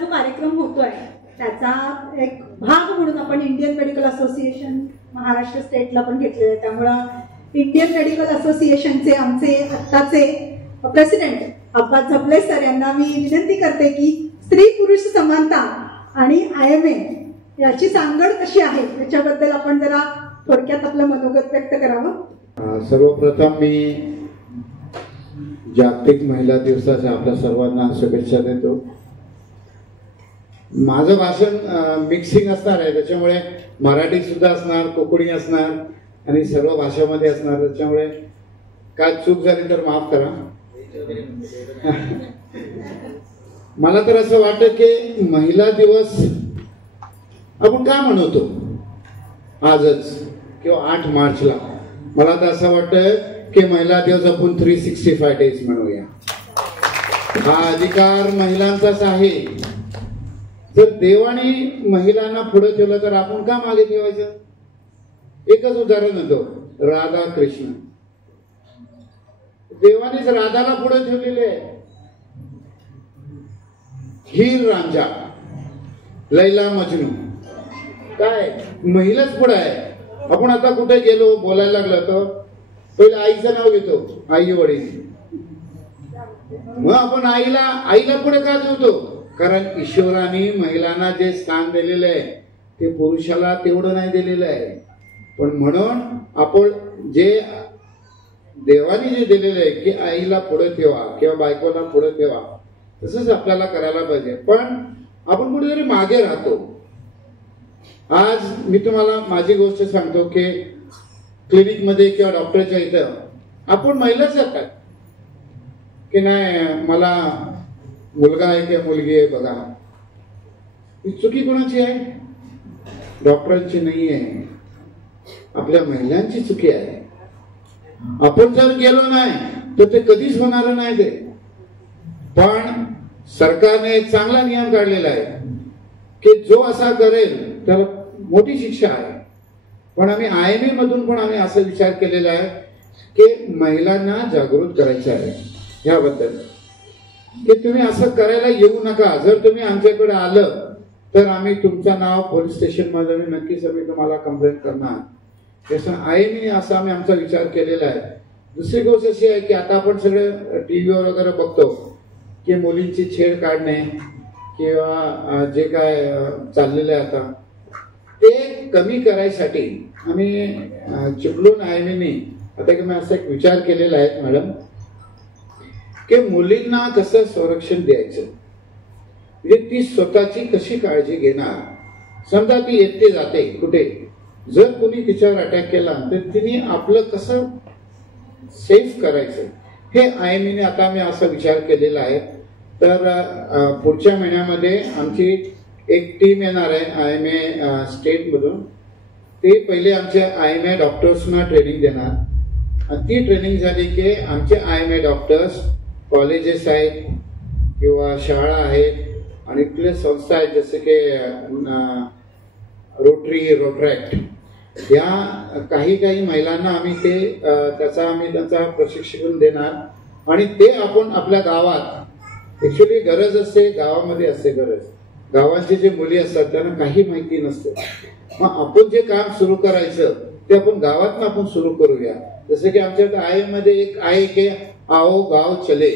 जो कार्यक्रम होतोय त्याचा एक भाग म्हणून आपण इंडियन मेडिकल असोसिएशन महाराष्ट्र स्टेटला पण घेतलेलं आहे. त्यामुळं इंडियन मेडिकल असोसिएशनचे आमचे आत्ताचे प्रेसिडेंट अब्बास झबले सर यांना मी विनंती करते की स्त्री पुरुष समानता आणि IMA याची सांगड कशी आहे याच्याबद्दल आपण जरा थोडक्यात आपलं मनोगत व्यक्त करावं. सर्वप्रथम मी जागतिक महिला दिवसाच्या आपल्या सर्वांना शुभेच्छा देतो. माझं भाषण मिक्सिंग असणार आहे, त्याच्यामुळे मराठी सुद्धा असणार, कोकणी असणार आणि सर्व भाषामध्ये असणार. त्याच्यामुळे काय चूक झाली तर माफ करा. मला तर असं वाटतं की महिला दिवस आपण का म्हणतो आजच किंवा 8 मार्चला. मला तर असं वाटतं की महिला दिवस आपण 365 डेज म्हणूया. हा अधिकार महिलांचाच आहे. जर देवाने महिलांना पुढे ठेवलं तर आपण का मागे ठेवायचं. एकच उदाहरण होतो, राधा कृष्ण. देवानेच राधाला पुढे ठेवलेले आहे. हीर रांझा, लैला मजनू, काय महिलाच पुढे आहे. आपण आता कुठे गेलो बोलायला लागलो तर पहिले आईचं नाव घेतो, आई वडील. मग आपण आईला पुढे का ठेवतो. कारण ईश्वराने महिलांना जे स्थान दिलेलं आहे ते पुरुषाला तेवढं नाही दिलेलं आहे. पण म्हणून आपण जे देवाने जे दिलेलं आहे की आईला पुढे ठेवा किंवा बायकोला पुढे ठेवा, तसंच आपल्याला करायला पाहिजे. पण आपण कुठेतरी मागे राहतो. आज मी तुम्हाला माझी गोष्ट सांगतो की क्लिनिक मध्ये किंवा डॉक्टरच्या इथं आपण महिलाच जातात की नाही मला मुलगा आहे किंवा मुलगी आहे. बघा, ही चुकी कोणाची आहे. डॉक्टरांची नाही आहे, आपल्या महिलांची चुकी आहे. आपण जर गेलो नाही तर ते कधीच होणार नाही ते. पण सरकारने एक चांगला नियम काढलेला आहे की जो असा करेल त्याला मोठी शिक्षा आहे. पण आम्ही IMA मधून पण आम्ही असा विचार केलेला आहे की महिलांना जागृत करायचं आहे याबद्दल की तुम्ही असं करायला येऊ नका. जर तुम्ही आमच्याकडे आलं तर आम्ही तुमचं नाव पोलीस स्टेशन मध्ये नक्कीच आम्ही तुम्हाला कंप्लेंट करणार. IMA असा आम्ही आमचा विचार केलेला आहे. दुसरी गोष्ट अशी आहे की आता आपण सगळे टीव्हीवर वगैरे बघतो की मुलींची छेड काढणे किंवा जे काय चाललेलं आहे आता ते कमी करायसाठी आम्ही चिपळूण IMAने आता की मी असा एक विचार केलेला आहे मॅडम की मुलींना कसं संरक्षण द्यायचं, म्हणजे ती स्वतःची कशी काळजी घेणार. समजा ती एकटी जाते कुठे, जर कोणी तिच्यावर अटॅक केला तर तिने आपलं कसं सेफ करायचं हे IMAने आता मी असा विचार केलेला आहे. तर पुढच्या महिन्यामध्ये आमची एक टीम येणार आहे IMA स्टेट मधून. ते पहिले आमच्या IMA डॉक्टर्सना ट्रेनिंग देणार आणि ती ट्रेनिंग झाली की आमचे IMA डॉक्टर्स कॉलेजेस आहेत किंवा शाळा आहेत आणि इथले संस्था आहेत जसे की रोटरॅक्ट या काही महिलांना आम्ही त्यांचा प्रशिक्षण देणार आणि ते आपण आपल्या गावात ऍक्च्युअली गरज असते, गावामध्ये असते गरज. गावांचे जे मुली असतात त्यांना काही माहिती नसते. मग आपण जे काम सुरू करायचं ते आपण गावात आपण सुरू करूया. जसं की आमच्या IMA मध्ये एक आहे की आओ गाव चले.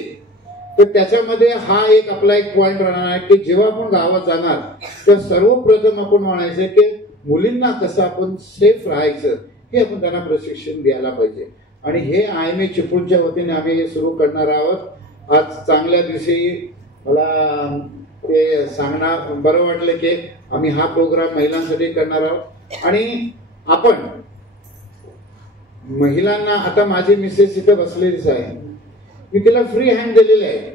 तर त्याच्यामध्ये हा एक आपला एक पॉइंट राहणार आहे की जेव्हा आपण गावात जाणार तर सर्वप्रथम आपण म्हणायचं की मुलींना कसं आपण सेफ राहायचं हे आपण त्यांना प्रशिक्षण द्यायला पाहिजे. आणि हे IMA चिपळूणच्या वतीने आम्ही हे सुरू करणार आहोत. आज चांगल्या दिवशी मला ते सांगणार बरं वाटलं की आम्ही हा प्रोग्राम महिलांसाठी करणार आहोत. आणि आपण महिलांना आता माझी मिसेस इथं बसलेलीच आहे, मी तिला फ्री हँड दिलेलं आहे.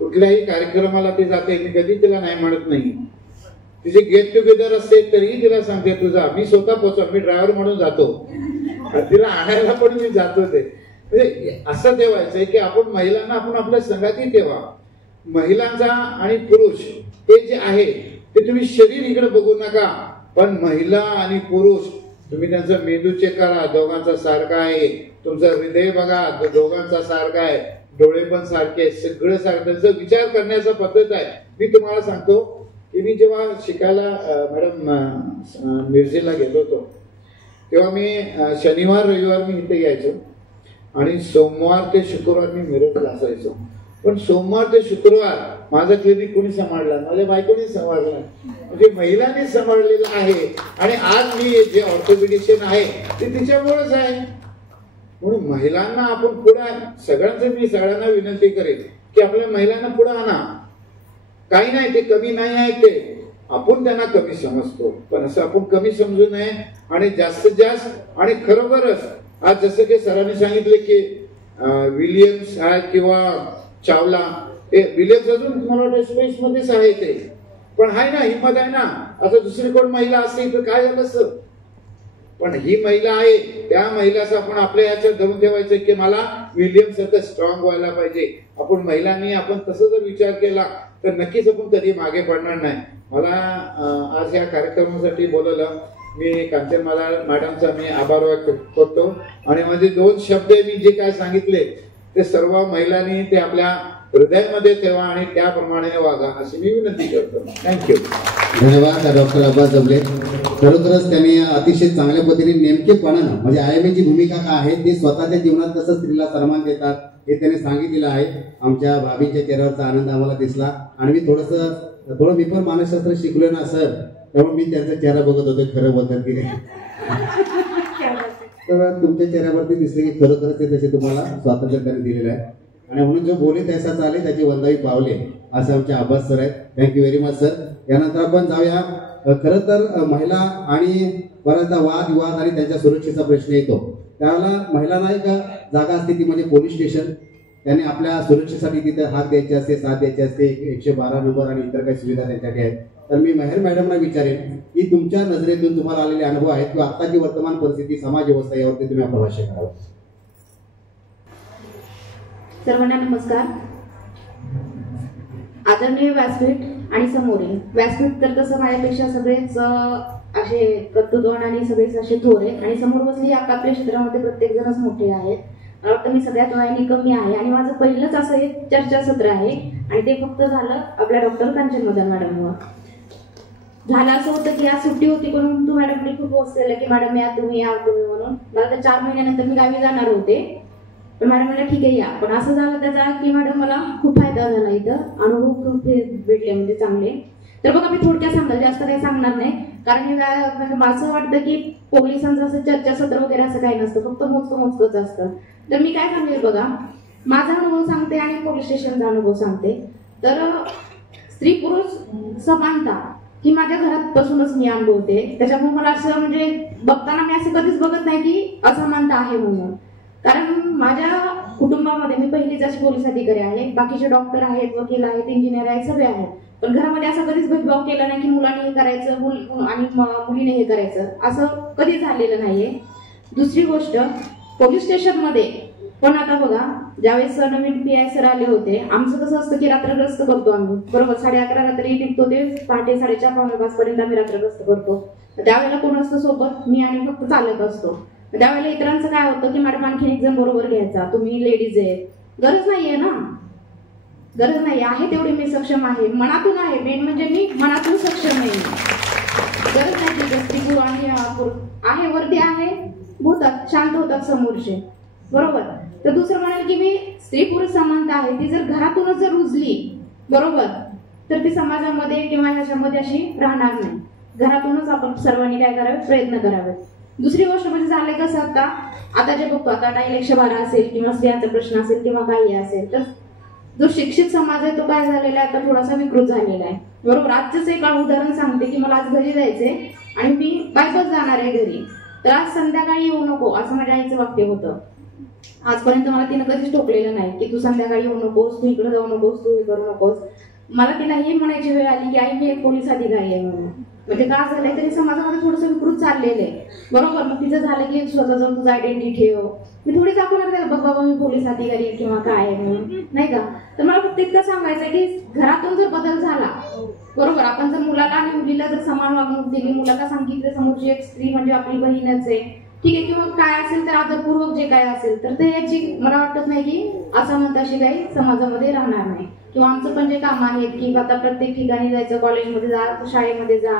कुठल्याही कार्यक्रमाला ती जाते, मी कधी तिला नाही म्हणत नाही. तिचे गेट टुगेदर असते तरीही तिला सांगते तुझा मी स्वतः पोचव, मी ड्रायव्हर म्हणून जातो, तिला आणायला पण मी जातो. ते म्हणजे असं ठेवायचंय की आपण महिलांना आपण आपल्या संघाती ठेवा. महिलांचा आणि पुरुष हे जे आहे ते तुम्ही शरीर इकडे बघू नका, पण महिला आणि पुरुष तुम्ही त्यांचा मेंदू चेक करा, दोघांचा सारखा आहे. तुमचं हृदय बघा, दोघांचा सारखा आहे, डोळे पण सारखे, सगळं सारखं. त्यांचा विचार करण्याचा पद्धत आहे. मी तुम्हाला सांगतो की मी जेव्हा शिकायला मॅडम मिरजेला गेलो होतो तेव्हा मी शनिवार रविवार मी इथे यायचो आणि सोमवार ते शुक्रवार मी मिरजला असायचो. पण सोमवार ते शुक्रवार माझा क्लिनिक कोणी सांभाळला? माझ्या बायकोनी सांभाळला, म्हणजे महिलांनी सांभाळलेलं आहे. आणि आज मी जे ऑर्थोपेडिशियन आहे ते तिच्यामुळेच आहे. म्हणून महिलांना आपण पुढे मी सगळ्यांना विनंती करेन की आपल्या महिलांना पुढे आणा. काही नाही, ते कमी नाही आहे, ते आपण त्यांना कमी समजतो, पण असं आपण कमी समजू नये. आणि जास्तीत जास्त आणि खरोखरच आज जसं की सरांनी सांगितले की विलियम्स आहेत किंवा चावला, विलियम्स अजून मला वाटतं स्पेस मध्येच आहे ते, पण आहे ना, हिंमत आहे ना. आता दुसरी कोण महिला असते तर काय झालं असतं, पण ही महिला आहे, त्या महिलाचं आपण आपल्या याच्यात धरून ठेवायचं की मला विलियम सारखं स्ट्रॉंग व्हायला पाहिजे. आपण महिलांनी आपण तसं जर विचार केला तर नक्कीच आपण कधी मागे पडणार नाही. मला आज या कार्यक्रमासाठी बोलवलं, मी कांचन मॅडमचा मी आभार व्यक्त करतो. आणि माझे 2 शब्द मी जे काय सांगितले ते सर्व महिलांनी ते आपल्या हृदयामध्ये ठेवा आणि त्याप्रमाणे वागा अशी मी विनंती करतो. थँक्यू. धन्यवाद डॉक्टर अब्बास जबले. खरोखरच त्यांनी अतिशय चांगल्या पद्धतीने नेमकेपणानं म्हणजे आयएमएची भूमिका काय आहे ते स्वतःच्या जीवनात कसं स्त्रीला सन्मान देतात हे त्यांनी सांगितलेलं आहे. आमच्या भाभीच्या चेहऱ्यावरचा आनंद आम्हाला दिसला. आणि मी थोडं मी पण मानसशास्त्र शिकलो ना सर, त्यामुळे मी त्यांचा चेहरा बघत होतो खरं बोलतात की नाही. तर तुमच्या चेहऱ्यावरती दिसले की खरोखरच ते तसे तुम्हाला स्वातंत्र्य त्यांनी दिलेलं आहे. आणि म्हणून जो बोले तैसा चाले त्याची वंदावी पावले असं आमचे अब्बास सर आहेत. Thank you very much sir. यानंतर आपण जाऊया. खरं तर महिला आणि बऱ्याचदा वादविवाद आणि त्यांच्या सुरक्षेचा प्रश्न येतो, त्यावेळेला महिलांना एक जागा असते ती म्हणजे पोलीस स्टेशन. त्यांनी आपल्या सुरक्षेसाठी तिथे हात द्यायचे असते, साथ द्यायची असते, 112 नंबर आणि इतर काही सुविधा त्यांच्याकडे आहेत. तर मी मेहर मॅडमला विचारेन की तुमच्या नजरेतून तुम्हाला आलेले अनुभव आहेत किंवा आताची वर्तमान परिस्थिती, समाज व्यवस्था यावरती तुम्ही आपलं भाष्य करावं. सर्वांना नमस्कार. आदरणीय व्यासपीठ आणि समोरील व्यासपीठ तर तसं माझ्यापेक्षा सगळेच असे कर्तृत्ववान आणि सगळेच असे थोर आहेत आणि समोर बसली आपल्या क्षेत्रामध्ये प्रत्येक जणच मोठे आहेत. मला वाटतं मी सगळ्यात वयाने कमी आहे आणि माझं पहिलंच असं एक चर्चासत्र आहे आणि ते फक्त झालं आपल्या डॉक्टर कांचन मॅडमवर. झालं असं होतं की आज सुट्टी होती पण तू मॅडमने खूप पोस्ट केलं की मॅडम या तुम्ही म्हणून. मला तर 4 महिन्यानंतर मी गावी जाणार होते, पण मॅडम म्हणलं ठीक आहे या. पण असं झालं त्याचा की मॅडम मला खूप फायदा झाला, इथं अनुभव खूप भेटले म्हणजे चांगले. तर बघा मी थोडक्यात सांगाल, जास्त काही सांगणार नाही, कारण हे असं वाटतं की पोलिसांचं असं चर्चासत्र वगैरे असं काही नसतं, फक्त मोजकंच असतं. तर मी काय सांगेल बघा, माझा अनुभव सांगते आणि पोलीस स्टेशनचा अनुभव सांगते. तर स्त्री पुरुष समानता ही माझ्या घरात पासूनच मी अनुभवते. त्याच्यामुळे मला असं म्हणजे बघताना मी असं कधीच बघत नाही की असमानता आहे म्हणून. कारण माझ्या कुटुंबामध्ये मी पहिलीच अशी पोलीस अधिकारी आहे, बाकीचे डॉक्टर आहेत, वकील आहेत, इंजिनियर आहेत, सगळे आहेत. पण घरामध्ये असं कधीच भेदभाव केला नाही की मुलाने हे करायचं आणि मुलीने हे करायचं, असं कधीच झालेलं नाहीये. दुसरी गोष्ट, पोलीस स्टेशनमध्ये पण आता बघा ज्यावेळेस नवीन PI सर आले होते, आमचं कसं असतं की रात्रग्रस्त करतो आम्ही, बरोबर 11:30 रात्री निघतो ते पहाटे 4:30-5 पर्यंत आम्ही रात्रग्रस्त करतो. त्यावेळेला कोण असतं सोबत? मी आणि फक्त चालक असतो. त्यावेळेला इतरांचं काय होतं की मॅडम आणखी एक जण बरोबर घ्यायचा, तुम्ही लेडीज आहे, गरज नाहीये ना, गरज नाही आहे तेवढी मी सक्षम आहे, मनातून आहे, मेन म्हणजे मी मनातून सक्षम आहे, गरज नाही की स्त्री पुरुष आहे, वरती आहे, होतात शांत होतात समोरचे, बरोबर. तर दुसरं म्हणाल की मी स्त्री पुरुष समानता आहे ती जर घरातूनच जर रुजली, बरोबर, तर ती समाजामध्ये किंवा ह्याच्यामध्ये अशी राहणार नाही. घरातूनच आपण सर्वांनी काय करावे, प्रयत्न करावे. दुसरी गोष्ट म्हणजे झालंय कसं, आता जे बघतो आता डायल 112 असेल किंवा स्त्रियांचा प्रश्न असेल किंवा काही असेल, तर जो शिक्षित समाज आहे तो काय झालेला आहे, आता थोडासा विकृत झालेला आहे, बरोबर. आजच एक उदाहरण सांगते की मला आज घरी जायचंय आणि मी बायपास जाणार आहे घरी, तर आज संध्याकाळी येऊ नको असं माझ्या आईचं वाक्य होतं. आजपर्यंत मला तिनं कधीच टोकलेलं नाही की तू संध्याकाळी येऊ नकोस, तू इकडे जाऊ नकोस, तू हे करू नकोस. मला तिला ही म्हणायची वेळ आली की आई मी एक पोलीस अधिकारी आहे म्हणून. म्हणजे का झालंय तरी समाजामध्ये थोडंसं विकृत चाललेलं आहे, बरोबर. मग तिचं झालं की स्वतः जाऊन तुझं आयडेंटिटी ठेव, मी थोडी दाखवणार नाही बघ बाबा मी पोलीस अधिकारी किंवा काय आहे म्हणून, नाही का. तर मला फक्त इतकं सांगायचं की घरातून जर बदल झाला, बरोबर, आपण जर मुलाला आणि मुलीला जर समान वागणूक दिली, मुलाला सांगितलं समोरची एक स्त्री म्हणजे आपली बहीणच आहे, ठीक आहे, किंवा काय असेल तर आदरपूर्वक जे काय असेल तर ते याची मला वाटत नाही की असमानता अशी काही समाजामध्ये राहणार नाही. किंवा आमचं पण जे काम आहेत की आता प्रत्येक ठिकाणी जायचं, कॉलेजमध्ये जा, शाळेमध्ये जा,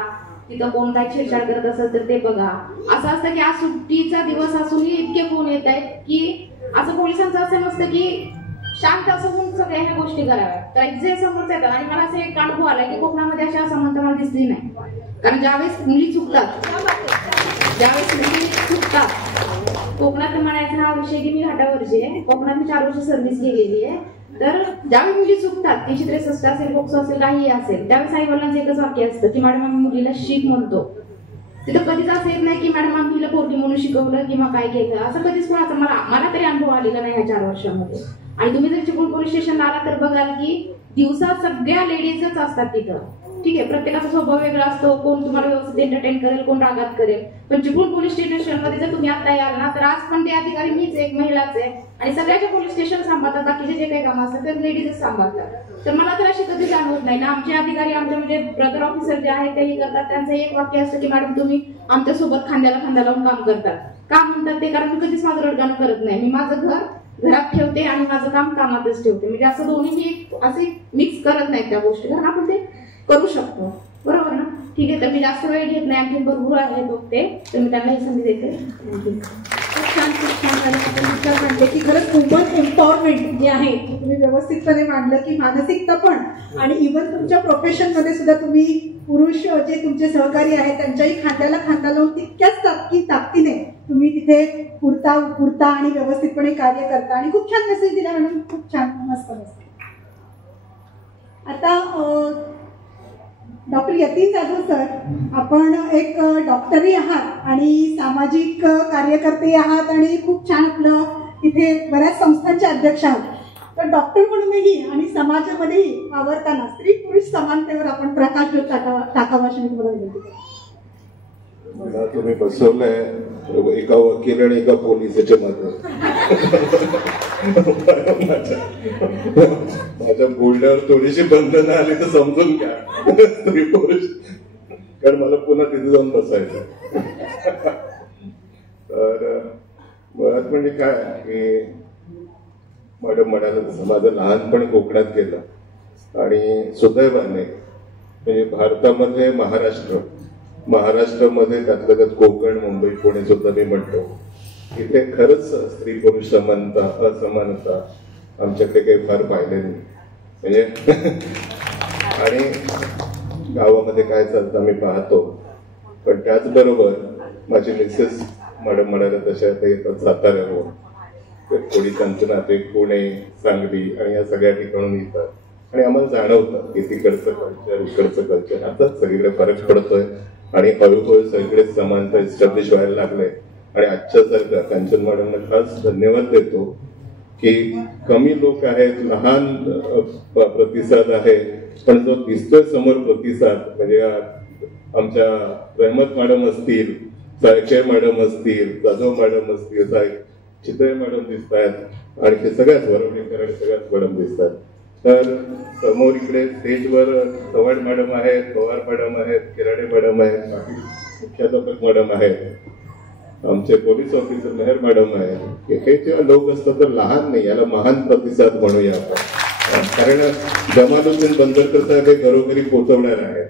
तिथं कोण काय छेडछाड करत असेल तर ते बघा. असं असतं की आज सुट्टीचा दिवस असूनही इतके फोन येत आहेत की असं पोलिसांचं असं नसतं की शांत असं होऊन सगळ्या ह्या गोष्टी कराव्या. तर जे समोरच येतात आणि मला असं एक अनुभव आला की कोकणामध्ये अशा असमानता मला दिसली नाही. कारण ज्यावेळेस मुली चुकतात, कोकणात म्हणायचं हा विषय की मी घाटावरची आहे, कोकणात मी 4 वर्ष सर्व्हिस केलेली आहे. तर ज्यावेळी मुली चुकतात, 363 असेल, पोक्सो असेल, काहीही असेल, त्यावेळेस आई वडिलांचं एकच वाक्य असतं की मॅडम आम्ही मुलीला शिक म्हणतो. तिथं कधीच असं येत नाही की मॅडम आम्ही हिला पोरगी म्हणून शिकवलं किंवा काय केलं. असं कधीच कोणाचा मला तरी अनुभव आलेला नाही ह्या 4 वर्षामध्ये. आणि तुम्ही जर चिपळूण पोलीस स्टेशनला आला तर बघाल की दिवसा सगळ्या लेडीजच असतात तिथं. ठीक आहे, प्रत्येकाचा स्वभाव वेगळा असतो, कोण तुम्हाला व्यवस्थित एंटरटेन करेल, कोण रागात करेल. पण चिपळूण पोलीस स्टेशनमध्ये जर तुम्ही आता याल ना तर आज पण ते अधिकारी मीच एक महिलाच आहे आणि सगळ्याच्या पोलीस स्टेशन सांभाळतात. बाकीचे जे काही काम असतात ते लेडीजच सांभाळतात. तर मला तर अशी कधी जाणवत नाही ना, आमचे अधिकारी आमचे म्हणजे ब्रदर ऑफिसर जे आहेत तेही करतात. त्यांचं एक वाक्य असतं की मॅडम तुम्ही आमच्या सोबत खांद्याला खांदा लावून काम करतात. का म्हणतात ते? कारण मी कधीच माझं रडगाणं करत नाही. मी माझं घरात ठेवते आणि माझं काम कामातच ठेवते. म्हणजे असं दोन्ही मी असे मिक्स करत नाही त्या गोष्टी, कारण आपण ते करू शकतो. बरोबर ना? ठीक आहे, तर मी जास्त वेळ घेत नाही, आणखी भरपूर आहे बघते, तर मी त्यांना ही संधी देते. खूप छान आणि आपण विचार मांडले की खरंच वुमन एम्पॉवरमेंट जे आहे तुम्ही व्यवस्थितपणे मांडलं की मानसिकता पण आणि इव्हन तुमच्या प्रोफेशनमध्ये सुद्धा तुम्ही पुरुष जे तुमचे सहकारी आहेत त्यांच्याही खांद्याला खांदा लावून तितक्याच ताकदीने तुम्ही तिथे पुरता आणि व्यवस्थितपणे कार्य करता आणि खूप छान मेसेज दिला म्हणून खूप छान. मस्त. आता डॉक्टर यतीन जाधव सर, आपण एक डॉक्टरही आहात आणि सामाजिक कार्यकर्ते आहात आणि खूप छान आपलं इथे बऱ्याच संस्थांचे अध्यक्ष आहात. तर डॉक्टर म्हणूनही आणि समाजामध्येही वावरताना स्त्री पुरुष समानतेवर आपण प्रकाश टाकावा अशी मी तुम्हाला विनंती करते. मला तुम्ही बसवलंय एका वकील आणि एका पोलिसाच्या मध्ये. माझ्या बोलण्यावर थोडीशी बंधनं आली तर समजून घ्या स्त्री पुरुष, कारण मला पुन्हा तिथे जाऊन बसायचं. तर मुळात म्हणजे काय की मॅडम म्हणाला तसं माझं लहानपण कोकणात गेलं आणि सुदैवाने म्हणजे भारतामध्ये महाराष्ट्रामध्ये त्यातल्या त्यात कोकण, मुंबई, पुणे सुद्धा मी म्हणतो इथे खरंच स्त्री पुरुष समानता असमानता आमच्याकडे काही फार पाहिले नाही. म्हणजे आणि गावामध्ये काय चालतं आम्ही पाहतो. पण त्याचबरोबर माझी मिसेस मॅडम म्हणाल्या तशा ते येतात साताऱ्यावर, कोणी त्यांचं नाते पुणे, सांगली आणि या सगळ्या ठिकाणून येतात आणि आम्हाला जाणवतं की तिकडचं कल्चर इकडचं कल्चर आता सगळीकडे फरक पडतोय आणि हळूहळू सगळीकडे समानता इस्टॅब्लिश व्हायला लागले. आणि आजच्यासारखा कांचन मॅडमना खास धन्यवाद देतो की कमी लोक आहेत, लहान प्रतिसाद आहे, पण जो दिसतोय समोर प्रतिसाद म्हणजे आमच्या रहमत मॅडम असतील, सायके मॅडम असतील, जाधव मॅडम असतील, चितळे मॅडम दिसत आहेत आणि हे सगळ्याच वरवणीकर सगळ्याच मॅडम दिसतात. तर समोर इकडे स्टेजवर चव्हाण मॅडम आहेत, पवार मॅडम आहेत, किराडे मॅडम आहेत, मुख्याध्यापक मॅडम आहेत, आमचे पोलीस ऑफिसर मेहर मॅडम आहेत. हे जेव्हा लोक असतात तर लहान नाही, याला महान प्रतिसाद म्हणूया आपण. कारण जमालुद्दीन बंदरकर साहेब हे घरोघरी पोहोचवणार आहे.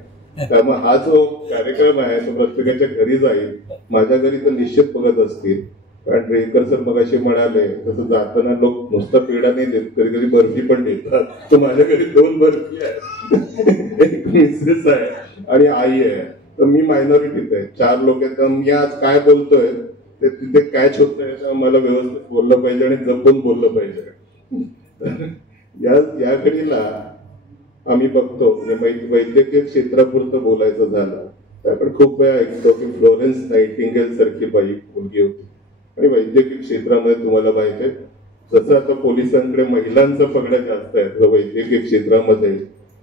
त्यामुळे हा जो कार्यक्रम आहे तो प्रत्येकाच्या घरी जाईल. माझ्या घरी तर निश्चित बघत असतील, कारण रेडकर सर मगाशी म्हणाले तसं जाताना लोक नुसता पेढा नाही देत, कधी कधी बर्फी पण देतात. तर माझ्या घरी 2 बर्फी आहेत, एक मिसेस आहे आणि आई आहे. तर मी मायनॉरिटीत आहे, 4 लोक आहेत. मी आज काय बोलतोय ते तिथे कॅच होतंय, मला व्यवस्थित बोललं पाहिजे आणि जपून बोललं पाहिजे. या घडीला आम्ही बघतो वैद्यकीय क्षेत्रापुरतं बोलायचं झालं तर आपण खूप वेळा ऐकतो की फ्लोरेन्स नाइटिंगेल सारखी बाई मुलगी होती. आणि वैद्यकीय क्षेत्रामध्ये तुम्हाला माहिती आहे जसं आता पोलिसांकडे महिलांचं पगड्या जास्त आहे, तर वैद्यकीय क्षेत्रामध्ये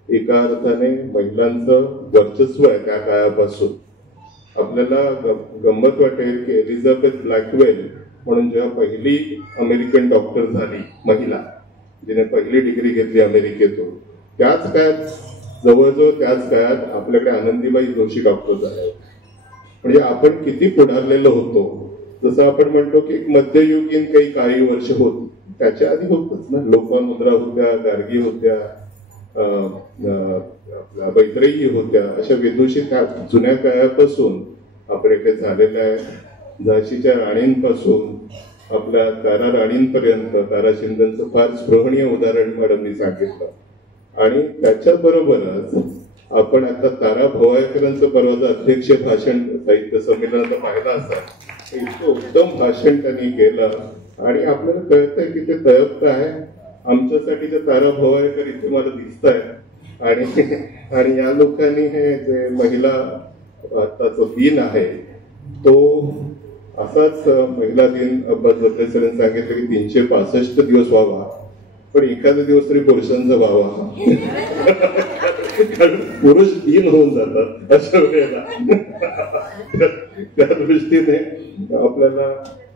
एका अर्थाने महिलांचं वर्चस्व आहे. त्या काळापासून आपल्याला गंमत वाटेल की एलिझाबेथ ब्लॅकवेल म्हणून जेव्हा पहिली अमेरिकन डॉक्टर झाली महिला, जिने पहिली डिग्री घेतली अमेरिकेतून, त्याच काळात जवळजवळ त्याच काळात आपल्याकडे आनंदीबाई जोशी डॉक्टर झाल्या. म्हणजे आपण किती पुढारलेलो होतो जसं आपण म्हणतो की मध्ययुगीन काही काही वर्ष होत, त्याच्या आधी होतच ना. लोपामुद्रा होत्या, गार्गी होत्या, आपल्या बैत्रेयी होत्या, अशा विदुषी जुन्या काळापासून आपल्याकडे झालेल्या आहे. झाशीच्या राणींपासून आपल्या तारा राणींपर्यंत तारा शिंदेचं फार स्पृहणीय उदाहरण मॅडमनी सांगितलं. आणि त्याच्याबरोबरच आपण आता तारा भवाळकरांचं परवाचं अध्यक्ष भाषण साहित्य संमेलनात पाहिलं असाल. इतकं उत्तम भाषण त्यांनी केलं आणि आपल्याला कळतंय की ते तयप्त आहे. आमच्यासाठी ते तारा भवाळकर इथे मला दिसत आहे. आणि या लोकांनी हे जे महिला आताचा दिन आहे तो असाच महिला दिन अब्बास भट्टे सरांनी सांगितलं की 365 दिवस व्हावा, पण एखादा दिवस तरी पुरुषांचा व्हावा. कारण पुरुष दिन होऊन जातात अशा वेळेला. त्या दृष्टीने आपल्याला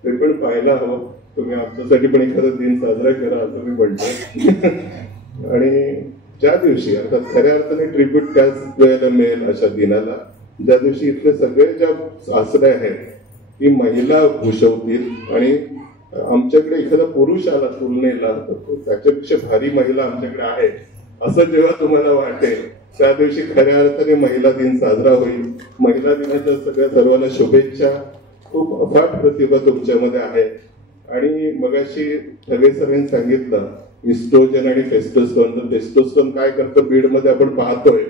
ते पण पाहायला हवं. तुम्ही आमच्यासाठी पण एखादा दिन साजरा करा असं मी म्हणतो. आणि ज्या दिवशी आता खऱ्या अर्थाने ट्रिब्यूट त्याच वेळेला मिळेल अशा दिनाला, ज्या दिवशी इथले सगळे ज्या सासरे आहेत ती महिला भूषवतील आणि आमच्याकडे एखादा पुरुष आला तुलनेला तर त्याच्यापेक्षा भारी महिला आमच्याकडे आहे असं जेव्हा तुम्हाला वाटेल त्या दिवशी खऱ्या अर्थाने महिला दिन साजरा होईल. महिला दिनाच्या सगळ्या सर्वांना शुभेच्छा. खूप अफाट प्रतिभा तुमच्यामध्ये आहे. आणि मगाशी ठगे सरांनी सांगितलं इस्ट्रोजन आणि टेस्टोस्टेरोन. तर टेस्टोस्टेरोन काय करतं बीडमध्ये आपण पाहतोय,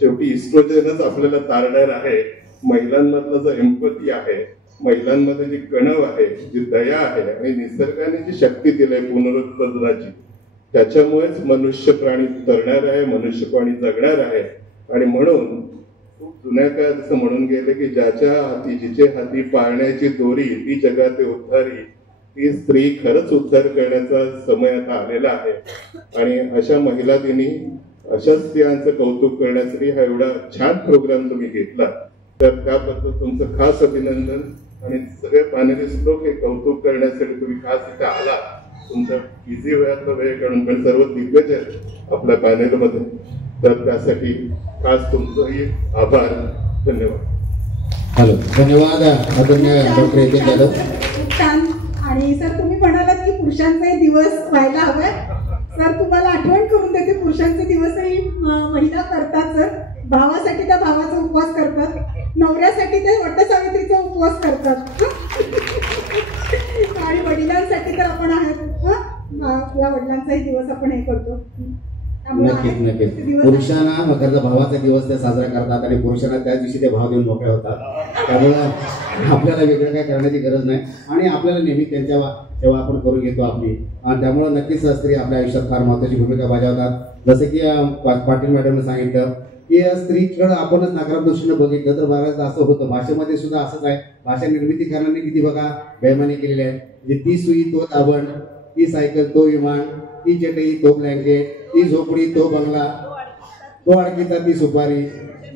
शेवटी इस्ट्रोजनच आपल्याला तारणार आहे. महिलांमधला जो एम्पथी आहे, महिलांमध्ये जी कणव आहे, जी दया आहे आणि निसर्गाने जी शक्ती दिली पुनरुत्पादनाची, त्याच्यामुळेच मनुष्य प्राणी तरणार आहे, मनुष्य प्राणी जगणार आहे. आणि म्हणून खूप जुन्या काळात असं म्हणून गेले की ज्याच्या हाती जिचे हाती पाळण्याची दोरी ती जगाते उद्धारी, ती स्त्री खरंच उद्धार करण्याचा समय आता आलेला आहे. आणि अशा महिला दिनी अशा स्त्रियांचं कौतुक करण्यासाठी हा एवढा छान प्रोग्राम तुम्ही घेतला, तर त्याबद्दल तुमचं खास अभिनंदन. आणि सगळे पॅनलिस्ट लोक हे कौतुक करण्यासाठी तुम्ही खास इथे आला, तुमचा इझी वेळातला वेळ काढून, पण सर्व दिग्गज आहेत आपल्या पॅनेलमध्ये, तर त्यासाठी खास तुमचंही आभार. धन्यवाद. हॅलो, धन्यवाद आदरणीय डॉक्टर ए के जाधव. छान. आणि सर तुम्ही म्हणालात की पुरुषांचे दिवस व्हायला हवे. सर तुम्हाला आठवण करून देते, पुरुषांचे दिवसही महिला करतात. सर भावासाठी त्या भावाचा उपवास करतात, नवऱ्यासाठी ते वटसावित्रीचा उपवास करतात आणि वडिलांसाठी तर आपण आहेत. आपल्या वडिलांचाही दिवस आपण हे करतो. नक्कीच नक्कीच. पुरुषांना मकरचा भावाचा दिवस ते साजरा करतात आणि पुरुषांना त्याच दिवशी ते भाव देऊन मोकळे होतात. त्यामुळे आपल्याला वेगळं काय करण्याची गरज नाही आणि आपल्याला नेहमी त्यांच्या सेवा आपण करून घेतो आपली. आणि त्यामुळे नक्कीच स्त्री आपल्या आयुष्यात फार महत्वाची भूमिका बजावतात. जसं की पाटील मॅडमने सांगितलं की स्त्रीकडे आपणच नकारात्मक दृष्टीने बघितलं तर बऱ्याचदा असं होतं. भाषेमध्ये सुद्धा असंच आहे. भाषा निर्मिती करणारी किती बघा बेमानी केलेली आहे. ती सुई तो दाबण, ती सायकल तो विमान, ती चटई तो ब्लँकेट, ती झोपडी तो बंगला, तो अडकीचा ती सुपारी.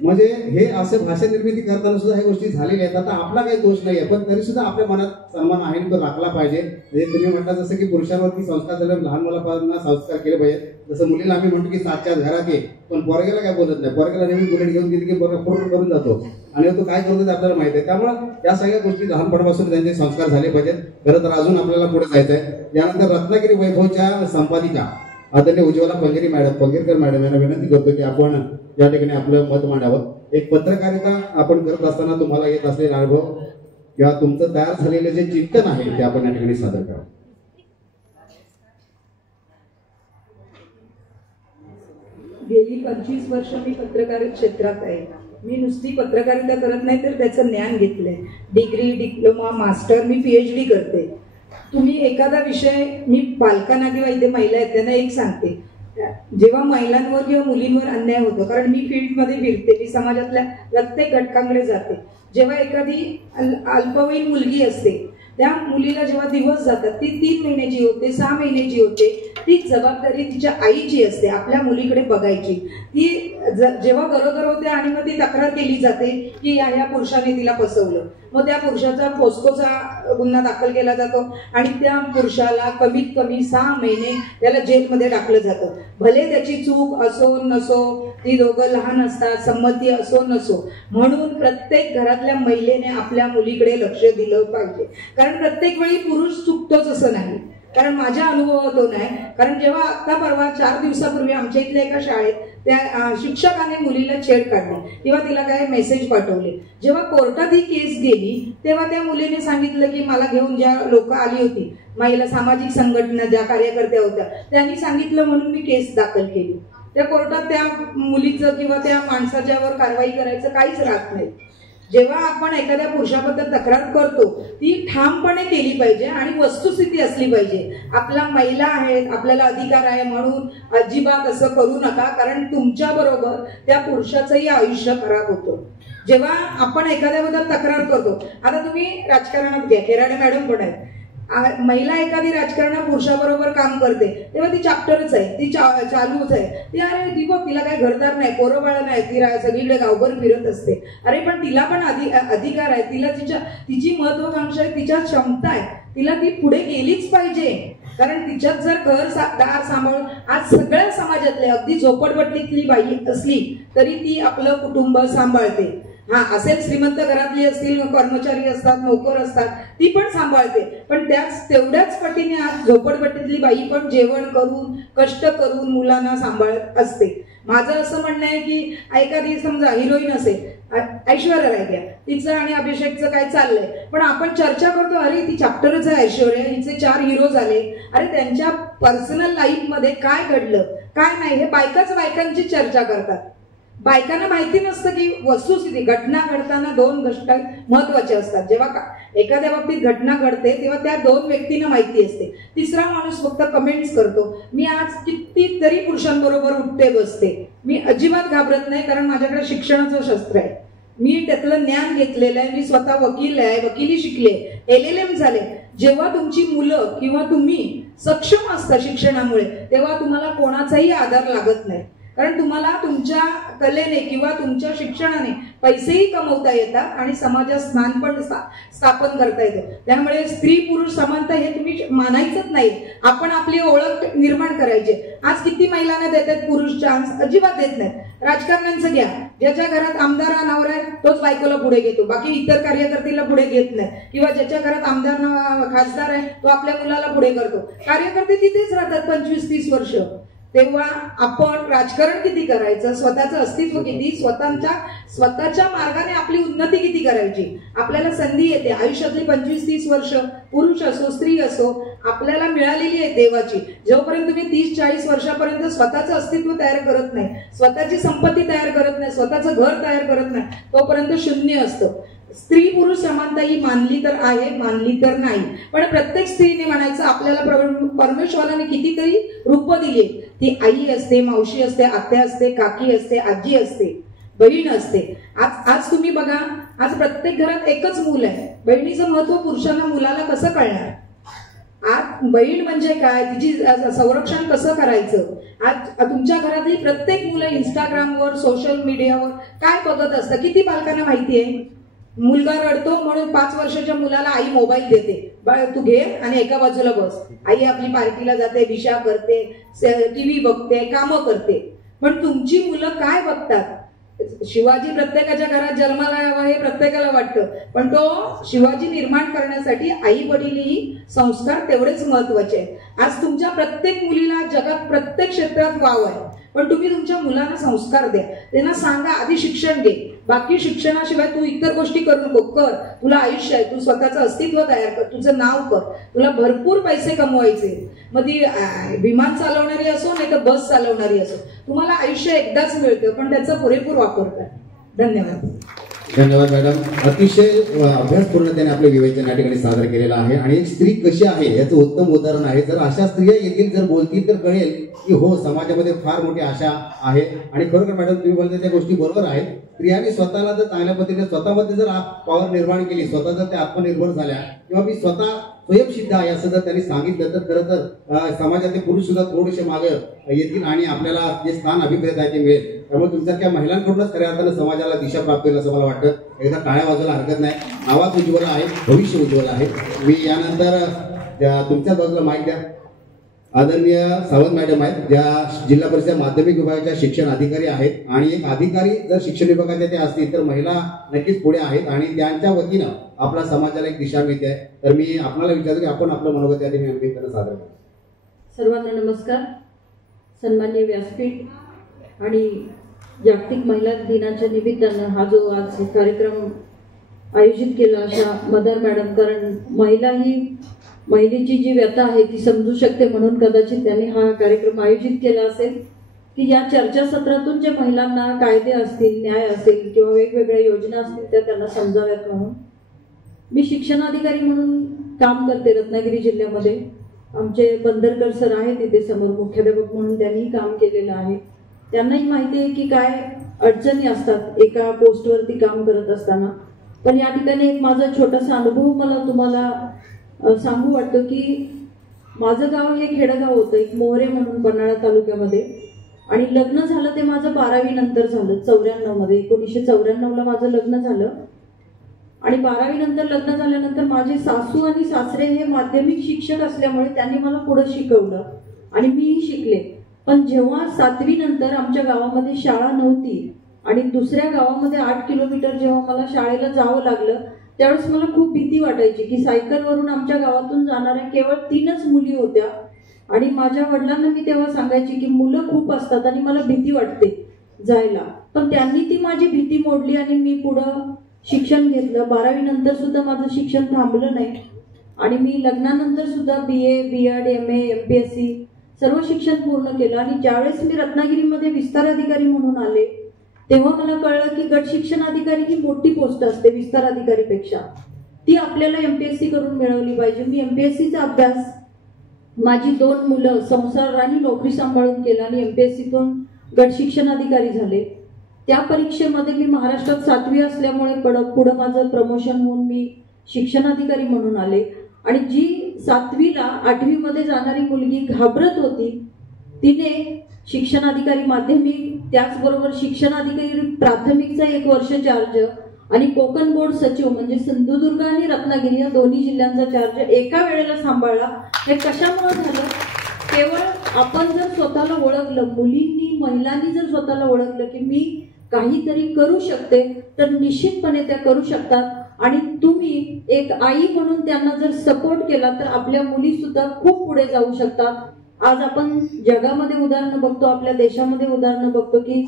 म्हणजे हे असं भाषा निर्मिती करताना सुद्धा ह्या गोष्टी झालेल्या आहेत. आता आपला काही दोष नाही आहे, पण तरी सुद्धा आपल्या मनात सन्मान आहे तो राखला पाहिजे. म्हणजे तुम्ही म्हटलं जसं की पुरुषांवरती संस्कार झाले, लहान मुलांना संस्कार केले पाहिजे. जसं मुलीला आम्ही म्हणतो की 7च्या घरात ये, पण पोरग्याला काय बोलत नाही. पोरग्याला नेहमी बुलेट घेऊन गेली की पोरगा फोटो करून जातो आणि तो काय करतो ते आपल्याला माहिती आहे. त्यामुळे या सगळ्या गोष्टी लहानपणापासून त्यांचे संस्कार झाले पाहिजेत. खरं तर अजून आपल्याला पुढे जायचं आहे. यानंतर रत्नागिरी वैभवच्या संपादिका आदरणीय उज्ज्वला पंगेरकर मॅडम यांना विनंती करतो की आपण या ठिकाणी आपलं मत मांडावं. एक पत्रकारिता आपण करत असताना तुम्हाला येत असलेला अनुभव किंवा तुमचं तयार झालेलं जे चिंतन आहे ते आपण या ठिकाणी सादर करावं. गेली 25 वर्ष मी पत्रकार क्षेत्रात आहे. मी नुसती पत्रकारिता करत नाही तर त्याचं ज्ञान घेतलंय. डिग्री, डिप्लोमा, मास्टर, मी PhD करते. तुम्ही एखादा विषय, मी पालकांना किंवा इथे महिला आहेत त्यांना एक सांगते, जेव्हा महिलांवर किंवा मुलींवर अन्याय होतो, कारण मी फील्डमध्ये फिरते, मी समाजातल्या प्रत्येक घटकांकडे जाते. जेव्हा एखादी अल्पवयीन मुलगी असते, त्या मुलीला जेव्हा दिवस जातात, ती 3 महिन्याची होते, 6 महिन्याची होते, ती जबाबदारी तिच्या आईची असते आपल्या मुलीकडे बघायची. ती जेव्हा गरोदर होते आणि मग ती तक्रार केली जाते की या पुरुषाने तिला फसवलं, मग त्या पुरुषाचा पोस्कोचा गुन्हा दाखल केला जातो आणि त्या पुरुषाला कमीत कमी 6 महिने त्याला जेलमध्ये टाकलं जातं. भले त्याची चूक असो नसो, ती दोघं लहान असतात, संमती असो नसो, म्हणून प्रत्येक घरातल्या महिलेने आपल्या मुलीकडे लक्ष दिलं पाहिजे. कारण प्रत्येक वेळी पुरुष चुकतोच असं नाही. कारण माझ्या अनुभवातून आहे. कारण जेव्हा आता परवा 4 दिवसापूर्वी आमच्या इथल्या एका शाळेत त्या शिक्षकाने मुलीला छेड काढली किंवा तिला काय मेसेज पाठवले, जेव्हा कोर्टात ही केस गेली तेव्हा त्या मुलीने सांगितलं की मला घेऊन ज्या लोक आली होती, महिला सामाजिक संघटना ज्या कार्यकर्त्या होत्या, त्यांनी सांगितलं म्हणून मी केस दाखल केली. त्या कोर्टात त्या मुलीचं किंवा त्या माणसाच्यावर कारवाई करायचं काहीच राहत नाही. जेव्हा आपण एखाद्या पुरुषाबद्दल तक्रार करतो ती ठामपणे केली पाहिजे आणि वस्तुस्थिती असली पाहिजे. आपल्या महिला आहेत, आपल्याला अधिकार आहे म्हणून अजिबात असं करू नका, कारण तुमच्या बरोबर त्या पुरुषाचंही आयुष्य खराब होतं. जेव्हा आपण एखाद्याबद्दल तक्रार करतो, आता तुम्ही राजकारणात घ्या, केराडे मॅडम पण आहेत, महिला एखादी राजकारणात पुरुषाबरोबर काम करते तेव्हा ती चॅप्टरच आहे, ती चालूच आहे. ती अरे ती बघ, तिला काही घरदार नाही, पोरं बाळ नाही, ती सगळीकडे गावभर फिरत असते. अरे पण तिला पण अधिकार आहे, तिला तिची महत्वाकांक्षा आहे, तिच्या क्षमता आहे, तिला ती पुढे गेलीच पाहिजे. कारण तिच्यात जर दार सांभाळून आज सगळ्या समाजातले अगदी झोपडपट्टीतली बाई असली तरी ती आपलं कुटुंब सांभाळते. असेल श्रीमंत घरातली असतील, कर्मचारी असतात, नोकर असतात, ती पण सांभाळते. पण तेवढ्याच पटीने आज झोपडपट्टीतली बाई पण जेवण करून कष्ट करून मुलांना सांभाळत असते. माझं असं म्हणणं आहे की एखादी समजा हिरोईन असेल, ऐश्वर्या राय घ्या, तिचं आणि अभिषेकचं काय चाललंय, पण आपण चर्चा करतो अरे ती चॅप्टरच आहे ऐश्वर्या, हिचे 4 हिरो झाले. अरे त्यांच्या पर्सनल लाईफ मध्ये काय घडलं काय नाही हे बायकांची चर्चा करतात. बायकांना माहिती नसतं की वस्तुस्थिती घटना घडताना 2 गोष्ट महत्वाच्या असतात. जेव्हा एखाद्या बाबतीत घटना घडते तेव्हा त्या 2 व्यक्तींना माहिती असते, तिसरा माणूस फक्त कमेंट्स करतो. मी आज कितीतरी पुरुषांबरोबर उठते बसते, मी अजिबात घाबरत नाही, कारण माझ्याकडे शिक्षणाचं शस्त्र आहे, मी त्यातलं ज्ञान घेतलेलं आहे, मी स्वतः वकील आहे, वकिली शिकले, LLM झाले. जेव्हा तुमची मुलं किंवा तुम्ही सक्षम असता शिक्षणामुळे तेव्हा तुम्हाला कोणाचाही आधार लागत नाही. कारण तुम्हाला तुमच्या कलेने किंवा तुमच्या शिक्षणाने पैसेही कमवता येतात आणि समाजात स्थान पण स्थापन करता येतं. त्यामुळे स्त्री पुरुष समानता हे तुम्ही मानायचंच नाही, आपण आपली ओळख निर्माण करायची. आज किती महिलांना देतात पुरुष चान्स? अजिबात देत नाहीत. राजकारण्यांचं घ्या, ज्याच्या घरात आमदार नवरा आहे तोच बायकोला पुढे घेतो, बाकी इतर कार्यकर्त्याला पुढे घेत नाही. किंवा ज्याच्या घरात आमदार खासदार आहे तो आपल्या मुलाला पुढे करतो. कार्यकर्ते तिथेच राहतात 25-30 वर्ष. तेव्हा आपण राजकारण किती करायचं, स्वतःचं अस्तित्व किती, स्वतःच्या मार्गाने आपली उन्नती किती करायची. आपल्याला संधी येते आयुष्यातली 25-30 वर्ष, पुरुष असो स्त्री असो, आपल्याला मिळालेली आहे देवाची. जोपर्यंत तुम्ही 30-40 वर्षापर्यंत स्वतःचं अस्तित्व तयार करत नाही, स्वतःची संपत्ती तयार करत नाही, स्वतःचं घर तयार करत नाही, तोपर्यंत शून्य असतं. स्त्री पुरुष समानता ही मानली तर आहे, मानली तर नाही. पण प्रत्येक स्त्रीने म्हणायचं आपल्याला परमेश्वराने कितीतरी रूप दिली. ती आई असते, मावशी असते, आत्या असते, काकी असते, आजी असते, बहीण असते. आज तुम्ही बघा, आज प्रत्येक घरात एकच मूल आहे. बहिणीचं महत्व पुरुषांना मुलाला कसं कळणार? आज बहीण म्हणजे काय, तिची संरक्षण कसं करायचं? आज तुमच्या घरातली प्रत्येक मुलं इंस्टाग्रामवर, सोशल मीडियावर काय बघत असतं? किती पालकांना माहिती आहे? मुलगा रडतो म्हणून 5 वर्षाच्या मुलाला आई मोबाईल देते, बाळ तू घे आणि एका बाजूला बस. आई आपली पार्टीला जाते, दिशा करते, टीव्ही बघते, कामं करते. पण तुमची मुलं काय बघतात? शिवाजी प्रत्येकाच्या घरात जन्माला यावा हे प्रत्येकाला वाटतं, पण तो शिवाजी निर्माण करण्यासाठी आई वडीलही संस्कार तेवढेच महत्वाचे आहेत. आज तुमच्या प्रत्येक मुलीला जगात प्रत्येक क्षेत्रात वाव आहे, पण तुम्ही तुमच्या मुलांना संस्कार द्या. त्यांना सांगा आधी शिक्षण घे, बाकी शिक्षणाशिवाय तू इतर गोष्टी करू नको. कर, तुला आयुष्य आहे, तू स्वतःचं अस्तित्व तयार कर, तुझं नाव कर, तुला भरपूर पैसे कमवायचे. मग ती विमान चालवणारी असो नाही तर बस चालवणारी असो, तुम्हाला आयुष्य एकदाच मिळतं, पण त्याचा पुरेपूर वापर करा. धन्यवाद. धन्यवाद मॅडम. अतिशय अभ्यासपूर्णतेने आपले विवेचन या ठिकाणी सादर केलेलं आहे आणि एक स्त्री कशी आहे याचं उत्तम उदाहरण आहे. जर अशा स्त्रिया येतील, जर बोलतील तर कळेल की हो, समाजामध्ये फार मोठी आशा आहे. आणि खरोखर मॅडम तुम्ही बोलता त्या गोष्टी बरोबर आहेत. स्त्रियांनी स्वतःला जर चांगल्या पद्धतीने स्वतःमध्ये जर पॉवर निर्माण केली, स्वतः जर त्या आत्मनिर्भर झाल्या किंवा मी स्वतः स्वयंसिद्ध आहे असं जर त्यांनी सांगितलं तर खरं तर समाजातले पुरुष सुद्धा थोडेसे मागे येतील आणि आपल्याला जे स्थान अभिप्रेत आहे ते मिळेल. त्यामुळे तुमच्यासारख्या महिलांकडूनच खऱ्या अर्थानं समाजाला दिशा प्राप्त होईल असं मला वाटतं. एकदा टाळ्या वाजवायला हरकत नाही. आवाज उज्ज्वल आहे, भविष्य उज्ज्वल आहे. मी यानंतर तुमच्या बाजूला माहिती द्या. आदरणीय सावंत मॅडम आहेत, ज्या जिल्हा परिषद माध्यमिक विभागाच्या शिक्षण अधिकारी आहेत आणि एक अधिकारी जर शिक्षण विभागाच्या त्या असतील तर महिला नक्कीच पुढे आहेत आणि त्यांच्या वतीनं आपल्या समाजाला एक दिशा मिळते. तर मी आपल्याला विचारतो की आपण आपलं मनोगत या ठिकाणी सादर करा. सर्वांना नमस्कार. सन्माननीय व्यासपीठ आणि जागतिक महिला दिनाच्या निमित्तानं हा जो आज कार्यक्रम आयोजित केला अशा मदार मॅडम, कारण महिलेची जी व्यथा आहे ती समजू शकते म्हणून कदाचित त्यांनी हा कार्यक्रम आयोजित केला असेल की या चर्चासत्रातून जे महिलांना कायदे असतील, न्याय असेल किंवा वेगवेगळ्या योजना असतील त्या त्यांना समजाव्यात म्हणून. मी शिक्षणाधिकारी म्हणून काम करते रत्नागिरी जिल्ह्यामध्ये. आमचे बंदरकर सर आहेत तिथे समोर, मुख्याध्यापक म्हणून त्यांनी काम केलेलं आहे. त्यांनाही माहिती आहे की काय अडचणी असतात एका पोस्टवरती काम करत असताना. पण या ठिकाणी एक माझा छोटासा अनुभव मला तुम्हाला सांगू वाटतो की माझं गाव हे खेडगाव होतं, एक मोहरे म्हणून पन्हाळा तालुक्यामध्ये, आणि लग्न झालं ते माझं 12वी नंतर झालं. 1994ला माझं लग्न झालं आणि 12वी नंतर लग्न झाल्यानंतर माझे सासू आणि सासरे हे माध्यमिक शिक्षक असल्यामुळे त्यांनी मला पुढे शिकवलं आणि मीही शिकले. पण जेव्हा 7वी नंतर आमच्या गावामध्ये शाळा नव्हती आणि दुसऱ्या गावामध्ये 8 किलोमीटर जेव्हा मला शाळेला जावं लागलं त्यावेळेस मला खूप भीती वाटायची की सायकलवरून आमच्या गावातून जाणाऱ्या केवळ 3च मुली होत्या. आणि माझ्या वडिलांना मी तेव्हा सांगायची की मुलं खूप असतात आणि मला भीती वाटते जायला. पण त्यांनी ती माझी भीती मोडली आणि मी पुढं शिक्षण घेतलं. 12वी नंतर सुद्धा माझं शिक्षण थांबलं नाही आणि मी लग्नानंतर सुद्धा BA, B.Ed, MA, MPSC सर्व शिक्षण पूर्ण केलं. आणि ज्यावेळेस मी रत्नागिरीमध्ये विस्तार अधिकारी म्हणून आले तेव्हा मला कळलं की गट शिक्षण अधिकारी ही मोठी पोस्ट असते विस्तार अधिकारीपेक्षा. ती आपल्याला MPSC करून मिळवली पाहिजे. मी MPSCचा अभ्यास, माझी 2 मुलं, संसार आणि नोकरी सांभाळून केला आणि MPSCतून गट शिक्षण अधिकारी झाले. त्या परीक्षेमध्ये मी महाराष्ट्रात 7वी असल्यामुळे पुढं माझं प्रमोशन होऊन मी शिक्षण अधिकारी म्हणून आले. आणि जी 7वीला 8वीमध्ये जाणारी मुलगी घाबरत होती तिने शिक्षण अधिकारी माध्यमिक, त्याचबरोबर शिक्षण अधिकारी प्राथमिकचा 1 वर्ष चार्ज आणि कोकण बोर्ड सचिव म्हणजे सिंधुदुर्ग आणि रत्नागिरी या दोन्ही जिल्ह्यांचा चार्ज एका वेळेला सांभाळला. हे कशामुळे झालं? केवळ आपण जर स्वतःला ओळखलं, मुलींनी, महिलांनी जर स्वतःला ओळखलं की मी काहीतरी करू शकते तर निश्चितपणे त्या करू शकतात. आणि तुम्ही एक आई म्हणून त्यांना जर सपोर्ट केला तर आपल्या मुली सुद्धा खूप पुढे जाऊ शकतात. आज आपण जगामध्ये उदाहरणं बघतो, आपल्या देशामध्ये उदाहरणं बघतो की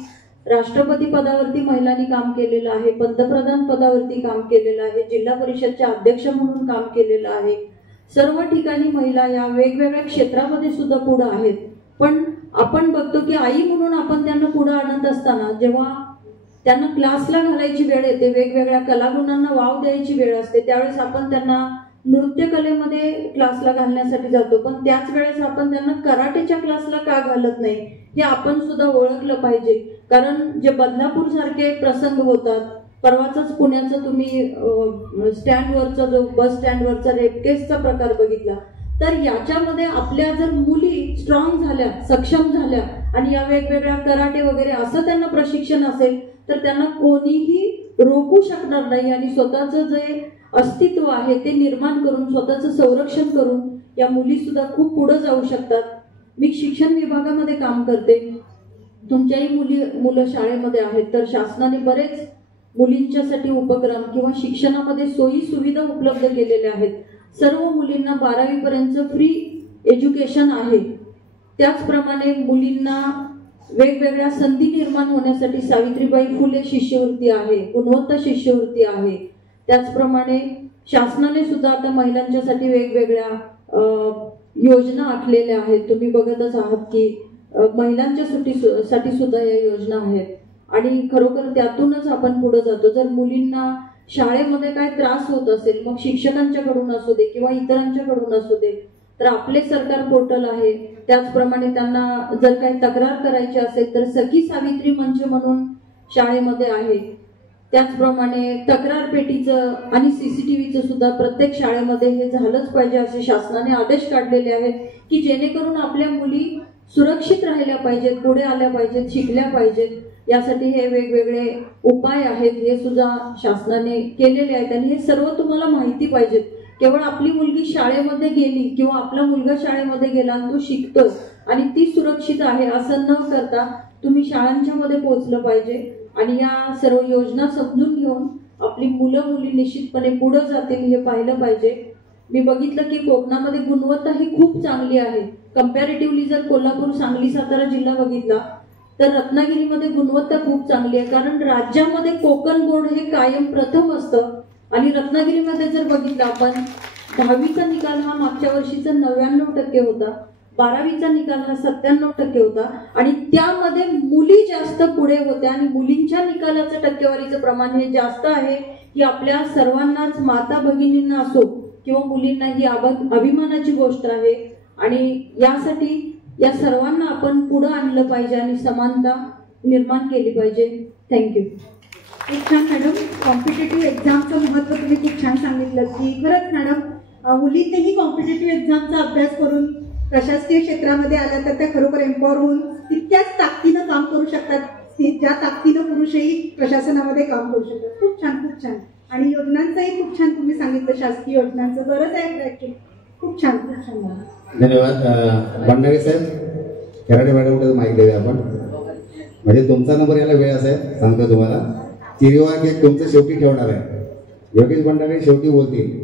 राष्ट्रपती पदावरती महिलांनी काम केलेलं आहे, पंतप्रधान पदावरती काम केलेलं आहे, जिल्हा परिषदच्या अध्यक्ष म्हणून काम केलेलं आहे. सर्व ठिकाणी महिला या वेगवेगळ्या क्षेत्रामध्ये सुद्धा पुढे आहेत. पण आपण बघतो की आई म्हणून आपण त्यांना पुढे आणत असताना जेव्हा त्यांना क्लासला घालायची वेळ येते, वेगवेगळ्या कलागुणांना वाव द्यायची वेळ असते, त्यावेळेस आपण त्यांना नृत्यकलेमध्ये क्लासला घालण्यासाठी जातो. पण त्याच वेळेस आपण त्यांना कराटेच्या क्लासला का घालत नाही हे आपण सुद्धा ओळखलं पाहिजे. कारण जे बदलापूर सारखे प्रसंग होतात, परवाचाच पुण्याचा तुम्ही स्टँडवरचा जो बस स्टँडवरचा रेप केसचा प्रकार बघितला, तर याच्यामध्ये आपल्या जर मुली स्ट्रॉंग झाल्या, सक्षम झाल्या आणि या वेगवेगळ्या कराटे वगैरे असं त्यांना प्रशिक्षण असेल तर त्यांना कोणीही रोखू शकणार नाही आणि स्वतःचं जे अस्तित्व आहे ते निर्माण करून, स्वतःचं संरक्षण करून या मुली सुद्धा खूप पुढे जाऊ शकतात. मी शिक्षण विभागामध्ये काम करते. तुमच्याही मुलं शाळेमध्ये आहेत तर शासनाने बरेच मुलींच्यासाठी उपक्रम किंवा शिक्षणामध्ये सोयी सुविधा उपलब्ध केलेल्या आहेत. सर्व मुलींना 12वी पर्यंत फ्री एज्युकेशन आहे. त्याचप्रमाणे मुलींना वेगवेगळ्या संधी निर्माण होण्यासाठी सावित्रीबाई फुले शिष्यवृत्ती आहे, गुणवत्ता शिष्यवृत्ती आहे. त्याचप्रमाणे शासनाने सुद्धा आता महिलांच्यासाठी वेगवेगळ्या योजना आखलेल्या आहेत. तुम्ही बघतच आहात की महिलांच्या साठी सुद्धा या योजना आहेत आणि खरोखर त्यातूनच आपण पुढे जातो. जर मुलींना शाळेमध्ये काय त्रास होत असेल, मग शिक्षकांच्याकडून असू दे किंवा इतरांच्याकडून असू दे, तर आपले सरकार पोर्टल आहे. त्याचप्रमाणे त्यांना जर काही तक्रार करायची असेल तर सखी सावित्री मंच म्हणून शाळेमध्ये आहे. त्याचप्रमाणे तक्रार पेटीचं आणि CCTVचं सुद्धा प्रत्येक शाळेमध्ये हे झालंच पाहिजे असे शासनाने आदेश काढलेले आहेत की जेणेकरून आपल्या मुली सुरक्षित राहिल्या पाहिजेत, पुढे आल्या पाहिजेत, शिकल्या पाहिजेत. यासाठी हे वेगवेगळे उपाय आहेत, हे सुद्धा शासनाने केलेले आहेत आणि हे सर्व तुम्हाला माहिती पाहिजेत. केवळ आपली मुलगी शाळेमध्ये गेली किंवा आपला मुलगा शाळेमध्ये गेला आणि तो शिकतोय आणि ती सुरक्षित आहे असं न करता तुम्ही शाळांच्या मध्ये पोहोचलं पाहिजे. आणि या सर्व योजना समजून घेऊन आपली मुलं मुली निश्चितपणे पुढे जातील हे पाहिलं पाहिजे. मी बघितलं की कोकणामध्ये गुणवत्ता ही खूप चांगली आहे. कंपॅरेटिव्हली जर कोल्हापूर, सांगली, सातारा जिल्हा बघितला तर रत्नागिरीमध्ये गुणवत्ता खूप चांगली आहे. कारण राज्यामध्ये कोकण बोर्ड हे कायम प्रथम असतं. आणि रत्नागिरीमध्ये जर बघितलं आपण 10वीचा निकाल हा मागच्या वर्षीचा 99% होता, 12वीचा निकाल हा 97% होता आणि त्यामध्ये मुली जास्त पुढे होत्या आणि मुलींच्या निकालाचं टक्केवारीचं प्रमाण हे जास्त आहे की आपल्या सर्वांनाच, माता भगिनींना असो किंवा मुलींना ही अभिमानाची गोष्ट आहे. आणि यासाठी या सर्वांना आपण पुढे आणलं पाहिजे आणि समानता निर्माण केली पाहिजे. थँक्यू. खूप छान मॅडम. कॉम्पिटेटिव्ह एक्झामचं महत्त्व तुम्ही खूप छान सांगितलं की खरंच मॅडम, मुलींनीही कॉम्पिटेटिव्ह एक्झामचा अभ्यास करून प्रशासकीय क्षेत्रामध्ये आल्या तर त्या खरोखर एम्पॉवर होऊन तितक्याच ताकदीनं काम करू शकतात, ज्या ताकदीनं पुरुषही प्रशासनामध्ये काम करू शकतात. खूप छान, खूप छान. आणि योजनांचंही खूप छान तुम्ही सांगितलं, शासकीय योजनांचं गरज आहे ऍक्च्युली. खूप छान, खूप छान. धन्यवाद. भंडारे साहेब, खराडे मॅडम माहिती देऊया आपण. म्हणजे तुमचा नंबर यायला वेळ असा आहे, सांगतो तुम्हाला. चिरीवार केक तुमचं शेवटी ठेवणार आहे. योगेश भंडारे शेवटी बोलतील.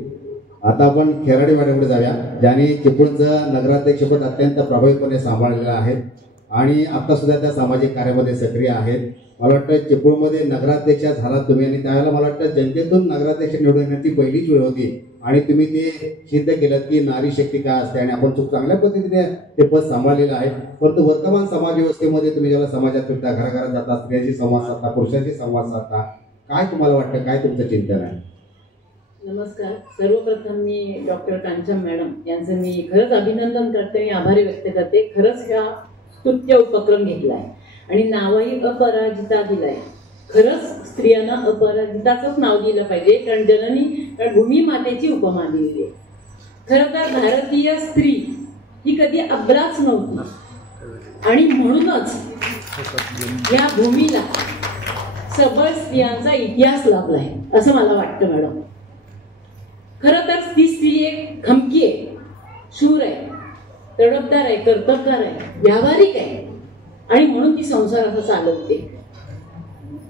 आता आपण खेराडे मॅडमकडे जाऊया, ज्यांनी चिपळूणचं नगराध्यक्षपद अत्यंत प्रभावीपणे सांभाळलेलं आहे आणि आता सुद्धा त्या सामाजिक कार्यामध्ये सक्रिय आहेत. मला वाटतं चिपळूणमध्ये नगराध्यक्ष झालात तुम्ही आणि त्यावेळेला मला वाटतं जनतेतून नगराध्यक्ष निवडून येण्याची पहिलीच वेळ होती आणि तुम्ही ते सिद्ध केलं की नारी शक्ती काय असते आणि आपण खूप चांगल्या पद्धतीने ते पद सांभाळलेलं आहे. परंतु वर्तमान समाज व्यवस्थेमध्ये तुम्ही जेव्हा समाजात फिरता, घराघरात जाता, स्त्रियांशी संवाद साधता, पुरुषांशी संवाद साधता, काय तुम्हाला वाटतं, काय तुमचं चिंतन आहे? नमस्कार. सर्वप्रथम मी डॉक्टर कांचन मॅडम यांचं मी खरंच अभिनंदन करते आणि आभारी व्यक्त करते. खरंच हा स्तुत्य उपक्रम घेतलाय आणि नावही अपराजिता दिलाय. खरंच स्त्रियांना अपराजिताचंच नाव दिलं पाहिजे, कारण कारण भूमी मातेची उपमा दिलेली आहे. खरं तर भारतीय स्त्री ही कधी अब्राच नव्हती आणि म्हणूनच या भूमीला सबळ स्त्रियांचा इतिहास लाभलाय असं मला वाटतं मॅडम. खरं तर ती स्त्री एक खमकी आहे, शूर आहे, तडफदार आहे, कर्तबगार आहे, व्यावहारिक आहे आणि म्हणून ती संसार असा चालवते.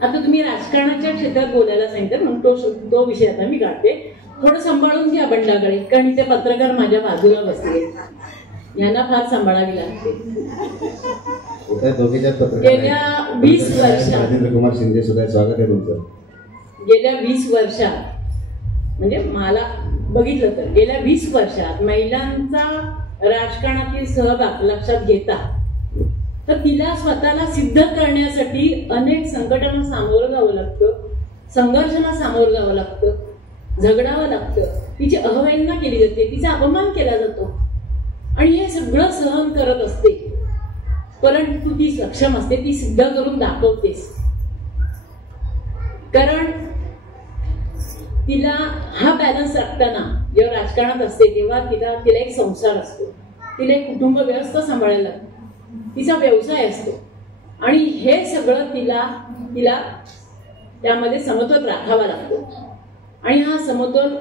आता तुम्ही राजकारणाच्या क्षेत्रात बोलायला सांगितलं म्हणून तो विषय आता मी काढते. थोडं सांभाळून घ्या बंडाकडे, कारण इथे पत्रकार माझ्या बाजूला बसले, यांना फार सांभाळावी लागते. गेल्या 20 वर्षात, राजेंद्र कुमार शिंदे सुद्धा स्वागत आहे तुमचं. गेल्या 20 वर्षात म्हणजे मला बघितलं तर गेल्या 20 वर्षात महिलांचा राजकारणातील सहभाग लक्षात घेता तर तिला स्वतःला सिद्ध करण्यासाठी अनेक संकटांना सामोरं जावं लागतं, संघर्षांना सामोरं जावं लागतं, झगडावं लागतं, तिची अवहेलना केली जाते, तिचा अपमान केला जातो आणि हे सगळं सहन करत असते. परंतु ती सक्षम असते, ती सिद्ध करून दाखवतेस. कारण तिला हा बॅलन्स राखताना जेव्हा राजकारणात असते तेव्हा तिला एक संसार असतो, तिला एक कुटुंब व्यवस्था सांभाळायला लागते, तिचा व्यवसाय असतो आणि हे सगळं तिला त्यामध्ये समतोल राखावा लागतो. आणि हा समतोल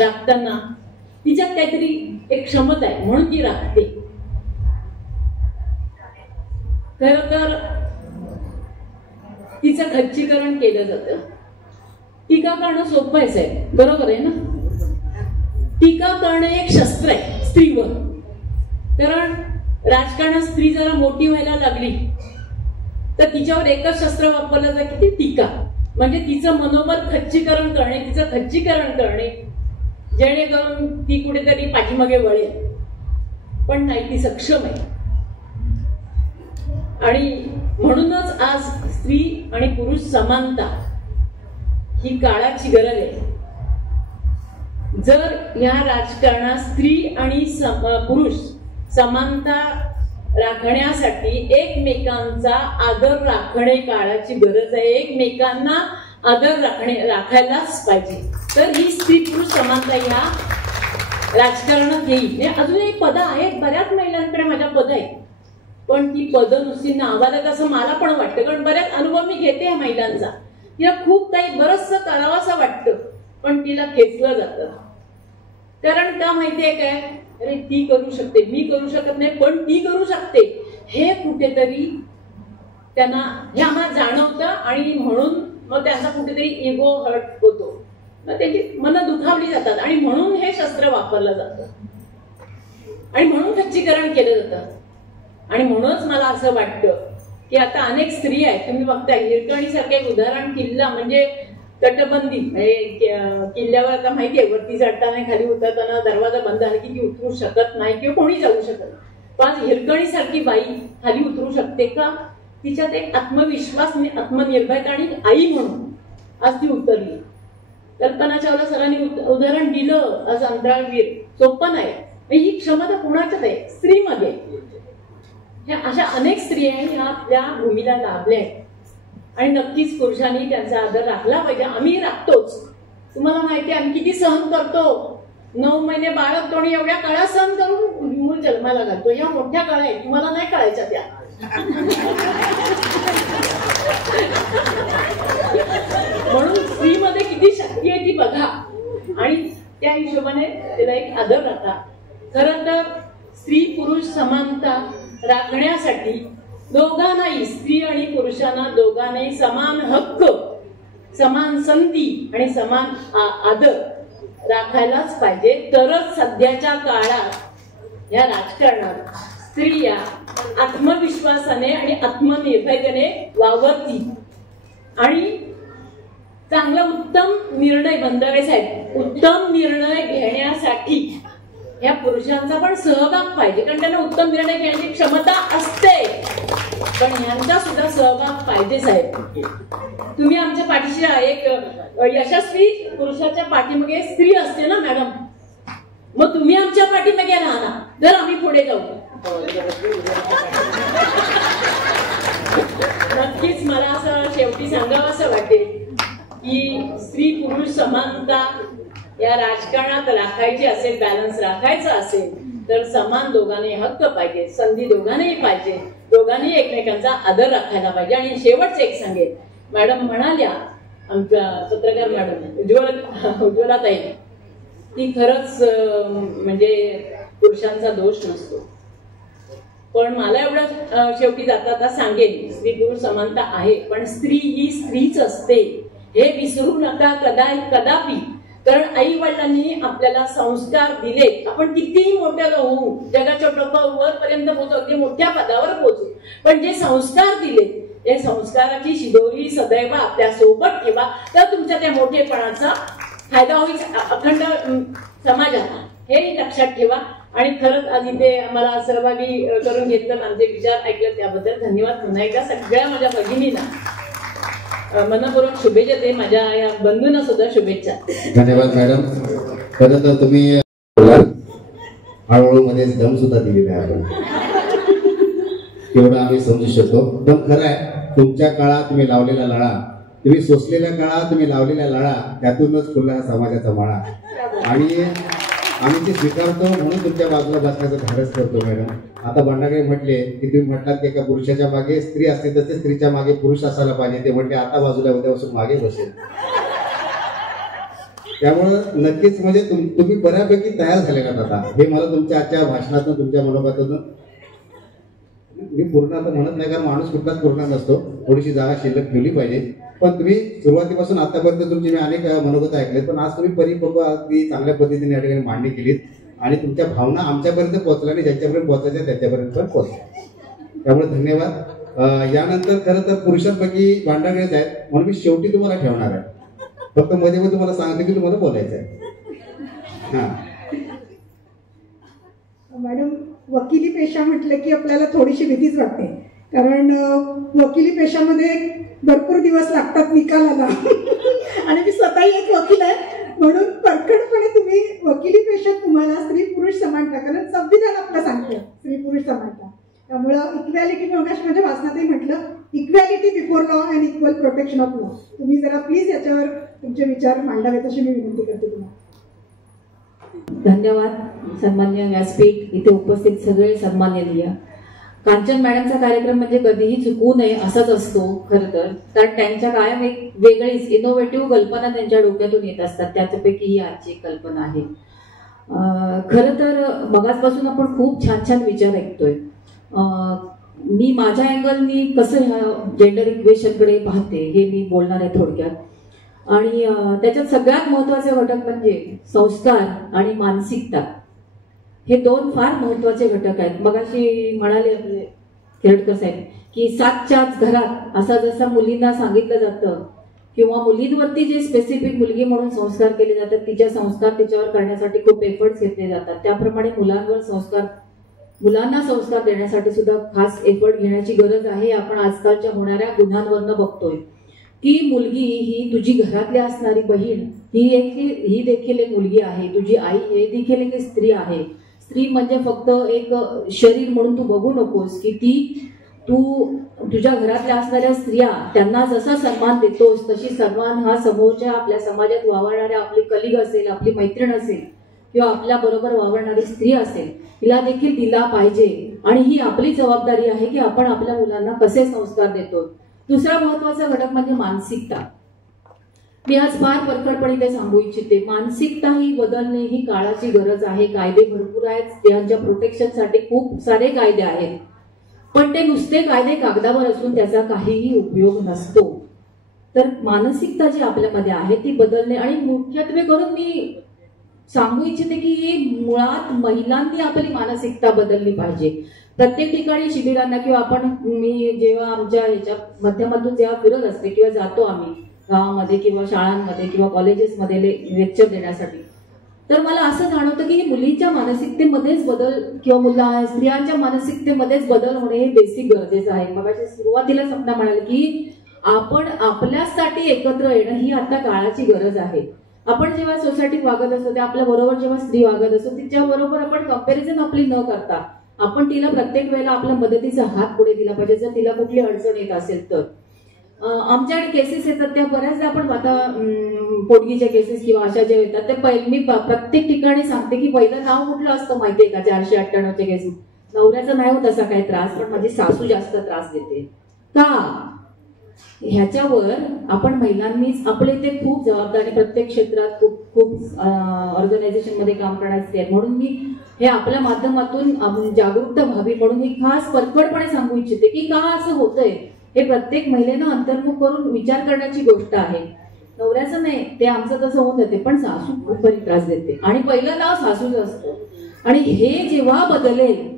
राखताना तिच्यात काहीतरी एक क्षमता आहे म्हणून ती राखते. खरं तर तिचं खच्चीकरण केलं जातं. टीका करणं सोपं आहे साहेब, बरोबर आहे ना? टीका करणं एक शस्त्र आहे स्त्रीवर. कारण राजकारणात स्त्री जरा मोठी व्हायला लागली तर तिच्यावर एकच शस्त्र वापरलं जातं की ती टीका. म्हणजे तिचं मनोबल खच्चीकरण करणे, तिचं खच्चीकरण करणे, जेणेकरून ती कुठेतरी पाठीमागे वळेल. पण नाही, ती सक्षम आहे. आणि म्हणूनच आज स्त्री आणि पुरुष समानता ही काळाची गरज आहे. जर या राजकारणात स्त्री आणि पुरुष समानता राखण्यासाठी एकमेकांचा आदर राखणे काळाची गरज आहे. एकमेकांना आदर राखायलाच पाहिजे, तर ही स्त्री पुरुष समानता ह्या राजकारणात येईल. अजूनही पदं आहेत, बऱ्याच महिलांकडे माझ्या पदं आहेत, पण ती पदं नुसती नावाला असं मला पण वाटतं, कारण बऱ्याच अनुभव मी घेते या महिलांचा. तिला खूप काही बरंचसं करावं असं वाटतं, पण तिला खेचलं जातं. कारण का माहितीये काय, अरे ती करू शकते, मी करू शकत नाही, पण ती करू शकते, हे कुठेतरी त्यांना हे आम्हाला जाणवतं. आणि म्हणून मग त्यांचा कुठेतरी इगो हर्ट होतो, मग त्याची मनं दुखावली जातात, आणि म्हणून हे शस्त्र वापरलं जातं, आणि म्हणून खच्चीकरण केलं जातं. आणि म्हणूनच मला असं वाटतं की आता अनेक स्त्री आहेत, तुम्ही बघताय हिरकणीसारखं एक उदाहरण, किल्ला म्हणजे तटबंदी, किल्ल्यावर आता माहितीये वरती चढताना खाली उतरताना दरवाजा बंद झाला की ती उतरू शकत नाही किंवा कोणी जाऊ शकत. पण हिरकणीसारखी बाई खाली उतरू शकते का? तिच्यात एक आत्मविश्वास, आत्मनिर्भरता आणि आई म्हणून आज ती उतरली. कल्पना चावला सरांनी उदाहरण दिलं, आज अंतराळवीर, सोपं नाही. ही क्षमता कोणाच्यात आहे? स्त्रीमध्ये. ह्या अशा अनेक स्त्रिया ह्या आपल्या भूमीला लाभल्या आहेत, आणि नक्कीच पुरुषांनी त्यांचा आदर राखला पाहिजे. आम्ही राखतोच. तुम्हाला माहिती आहे आम्ही किती सहन करतो. 9 महिने बाळगतो आणि एवढ्या काळात सहन करून मूल जन्माला घालतो. या मोठ्या काळा आहेत, तुम्हाला नाही कळायच्या त्या. म्हणून स्त्रीमध्ये किती शक्ती आहे ती बघा, आणि त्या हिशोबाने त्याला एक आदर राखा. खरं तर स्त्री पुरुष समानता राखण्यासाठी दोघांनाही, स्त्री आणि पुरुषांना दोघांनाही समान हक्क, समान संधी आणि समान आदर राखायलाच पाहिजे. तरच सध्याच्या काळात या राजकारणात स्त्रिया आत्मविश्वासाने आणि आत्मनिर्भरतेने वावरतील, आणि चांगला उत्तम निर्णय, बंधारे साहेब, उत्तम निर्णय घेण्यासाठी या पुरुषांचा पण सहभाग पाहिजे, कारण त्यांना उत्तम निर्णय घेण्याची क्षमता असते, पण ह्यांचा सुद्धा सहभाग पाहिजे. साहेब तुम्ही आमच्या पाठीशी, एक यशस्वी पुरुषाच्या पाठीमागे स्त्री असते ना मॅडम, मग तुम्ही आमच्या पाठीमागे राहा ना, जर आम्ही पुढे जाऊ. नक्कीच मला असं शेवटी सांगावं असं वाटेल की स्त्री पुरुष समानता या राजकारणात राखायची असेल, बॅलन्स राखायचा असेल तर समान दोघांनी हक्क पाहिजे, संधी दोघांनाही पाहिजे, दोघांनी एकमेकांचा आदर राखायला पाहिजे. आणि शेवटचं एक सांगेल, मॅडम म्हणाल्या, आमच्या पत्रकार मॅडम उज्ज्वलाताई, ती खरंच म्हणजे पुरुषांचा दोष नसतो, पण मला एवढं शेवटी जाता सांगेन, स्त्री पुरुष समानता आहे, पण स्त्री ही स्त्रीच असते हे विसरू नका कदापि. कारण आई वडिलांनी आपल्याला संस्कार दिले, आपण कितीही मोठ्या होऊ, जगाच्या वरपर्यंत पोहोचू, अगदी मोठ्या पदावर पोहोचू, पण जे संस्कार दिले त्या संस्काराची शिदोरी सदैव आपल्या सोबत ठेवा, तर तुमच्या त्या मोठेपणाचा फायदा होईल अखंड समाजाला, हे लक्षात ठेवा. आणि खरंच आज इथे आम्हाला सहभागी करून घेतलं, आमचे विचार ऐकले त्याबद्दल धन्यवाद. पुन्हा एकदा सगळ्या माझ्या भगिनींना मनपूर्वक शुभेच्छा दे, माझ्या या बंधूंना सुद्धा शुभेच्छा. धन्यवाद मॅडम. खरं तर तुम्ही हळूहळू मध्ये दम सुद्धा दिलेला आहे आपण, तेवढं आम्ही समजू शकतो. पण खरं आहे, तुमच्या काळात तुम्ही लावलेला लढा, तुम्ही सोसलेल्या काळात तुम्ही लावलेल्या लढा, त्यातूनच फुलला समाजाचा माळा, आणि आम्ही ते स्वीकारतो, म्हणून तुमच्या बाजूला बसण्याचं धाडस करतो. मॅडम आता भांडाकडे म्हटले की तुम्ही म्हटलात की एका पुरुषाच्या मागे स्त्री असते, तसे स्त्रीच्या मागे पुरुष असायला पाहिजे. ते म्हटले आता बाजूला उद्यापासून मागे बसेल. त्यामुळं नक्कीच म्हणजे तुम्ही बऱ्यापैकी तयार झालेला आता, हे मला तुमच्या आजच्या भाषणातून, तुमच्या मनोगतातून, मी पूर्ण आता म्हणत नाही, कारण माणूस कुठलाच पूर्ण नसतो, थोडीशी जागा शिल्लक ठेवली पाहिजे. पण तुम्ही सुरुवातीपासून आतापर्यंत तुमची मी अनेक मनोगत ऐकलेत, पण आज तुम्ही परिपक्व अगदी चांगल्या पद्धतीने या ठिकाणी मांडणी केलीत, आणि तुमच्या भावना आमच्यापर्यंत पोहोचल्या आणि ज्यांच्यापर्यंत पोहोचायच्या त्याच्यापर्यंत पण पोहोचल्या, त्यामुळे धन्यवाद. यानंतर खरं तर पुरुषांपैकी भांडागळेच आहेत, म्हणून मी शेवटी तुम्हाला ठेवणार आहे. फक्त मध्ये मध्ये तुम्हाला सांगते की तुम्हाला बोलायचं आहे. हा मॅडम, वकिली पेशा म्हटलं की आपल्याला थोडीशी भीतीच वाटते, कारण वकिली पेशामध्ये भरपूर दिवस लागतात निकालाला आणि मी स्वतःही एक वकील आहे, म्हणून परखडपणे तुम्ही वकिली पेशात तुम्हाला स्त्री पुरुष समानता, कारण संविधान आपलं सांगतं स्त्री पुरुष समानता, त्यामुळं इक्वॅलिटी, मी मगाशी माझ्या भाषणातही म्हटलं, equality before law and equal protection of law. तुम्ही जरा प्लीज याच्यावर तुमचे विचार मांडावेत अशी मी विनंती करते तुम्हाला. धन्यवाद. सन्मान्य व्यासपीठ, इथे उपस्थित सगळे सन्माननीय. कांचन मॅडमचा कार्यक्रम म्हणजे कधीही चुकू नये असाच असतो खरं तर, कारण त्यांच्या कायम एक वेगळीच इनोव्हेटिव्ह कल्पना त्यांच्या डोक्यातून येत असतात. त्याच्यापैकी ही आजची कल्पना आहे. खरं तर मगाचपासून आपण खूप छान छान विचार ऐकतोय. मी माझ्या अँगलनी कसं ह्या जेंडर इक्वेशनकडे पाहते हे मी बोलणार आहे थोडक्यात. आणि त्याच्यात सगळ्यात महत्वाचे घटक म्हणजे संस्कार आणि मानसिकता. हे दोन फार महत्वाचे घटक आहेत. मगाशी म्हणाले आपले खेरडकर साहेब की 7च्या घरात असा जसा मुलींना सांगितलं जातं किंवा मुलींवरती जे स्पेसिफिक मुलगी म्हणून संस्कार केले जातात, तिच्या संस्कार तिच्यावर करण्यासाठी खूप एफर्ट्स घेतले जातात, त्याप्रमाणे मुलांना संस्कार देण्यासाठी सुद्धा खास एफर्ट घेण्याची गरज आहे. आपण आजकालच्या होणाऱ्या गुन्ह्यांवरनं बघतोय की मुलगी ही तुझी घरातली असणारी बहीण ही देखील एक मुलगी आहे, तुझी आई हे देखील एक स्त्री आहे. स्त्री म्हणजे फक्त एक शरीर म्हणून तू बघू नकोस की तू तुझ्या घरातल्या असणाऱ्या स्त्रिया त्यांना जसा सन्मान देतोस तशी सन्मान हा समोरच्या आपल्या समाजात वावरणाऱ्या आपली कलिग असेल, आपली मैत्रीण असेल किंवा आपल्या बरोबर वावरणारी स्त्री असेल तिला देखील दिला पाहिजे. आणि ही आपली जबाबदारी आहे की आपण आपल्या मुलांना कसे संस्कार देतो. दुसरा महत्वाचा घटक म्हणजे मानसिकता. मी आज फार परखडपणे ते सांगू इच्छिते. मानसिकता ही बदलणे ही काळाची गरज आहे. कायदे भरपूर आहेत, स्त्रियांच्या प्रोटेक्शनसाठी खूप सारे कायदे आहेत, पण ते नुसते कायदे कागदावर असून त्याचा काहीही उपयोग नसतो. तर मानसिकता जी आपल्यामध्ये आहे ती बदलणे आणि मुख्यत्वे करून मी सांगू इच्छिते की मुळात महिलांनी आपली मानसिकता बदलली पाहिजे. प्रत्येक ठिकाणी शिबिरांना किंवा मी जेव्हा आमच्या ह्याच्या माध्यमातून जेव्हा फिरत असते किंवा जातो आम्ही गावामध्ये किंवा शाळांमध्ये किंवा कॉलेजेसमध्ये लेक्चर देण्यासाठी, तर मला असं जाणवतं की मुलींच्या मानसिकतेमध्येच बदल किंवा स्त्रियांच्या मानसिकतेमध्येच बदल होणे हे बेसिक गरजेचं आहे. मग सुरुवातीला सपना म्हणाले की आपण आपल्यासाठी एकत्र येणं ही आता काळाची गरज आहे. आपण जेव्हा सोसायटीत वागत असतो त्या आपल्या बरोबर जेव्हा स्त्री वागत असतो तिच्या बरोबर आपण कंपॅरिझन आपली न करता आपण तिला प्रत्येक वेळेला आपल्या मदतीचा हात पुढे दिला पाहिजे जर तिला कुठली अडचण येत असेल तर. आमच्याकडे केसेस येतात त्या बऱ्याचदा आपण आता पोटगीच्या केसेस किंवा अशा ज्या येतात ते मी प्रत्येक ठिकाणी सांगते की पहिलं नाव कुठलं असतं माहितीये का 498च्या केसेस. नवऱ्याचा नाही होत असा काही त्रास, पण माझी सासू जास्त त्रास देते का, ह्याच्यावर आपण महिलांनीच आपले ते खूप जबाबदारी प्रत्येक क्षेत्रात खूप ऑर्गनायझेशन मध्ये काम करण्याचे आहे. म्हणून मी हे आपल्या माध्यमातून जागरूकता व्हावी म्हणून मी खास परखडपणे सांगू इच्छिते की का असं होतंय हे प्रत्येक महिलेनं अंतर्मुख करून विचार करण्याची गोष्ट आहे. नवऱ्याचं नाही ते आमचं तसं होत जाते, पण सासू खूप बरी त्रास देते आणि पहिलं नाव सासूच असतं. आणि हे जेव्हा बदलेल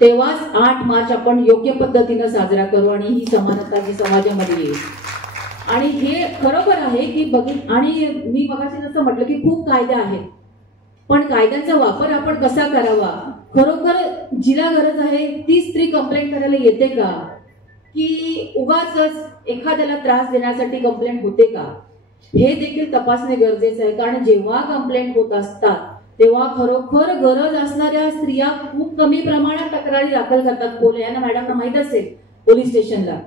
तेव्हाच 8 मार्च आपण योग्य पद्धतीनं साजरा करू आणि ही समानता जी समाजामध्ये येईल. आणि हे खरोखर आहे की आणि मी मगाशी जसं म्हटलं की खूप कायदे आहेत, पण कायद्यांचा वापर आपण कसा करावा. खरोखर जिला गरज आहे ती स्त्री कंप्लेंट करायला येते का, की उगाच एखाद्याला त्रास देण्यासाठी कंप्लेंट होते का, हे देखील तपासणे गरजेचं आहे. कारण जेव्हा कंप्लेंट होत असतात तेव्हा खरोखर गरज असणाऱ्या स्त्रिया खूप कमी प्रमाणात तक्रारी दाखल करतात. यांना मॅडमना माहित असेल पोलीस स्टेशनला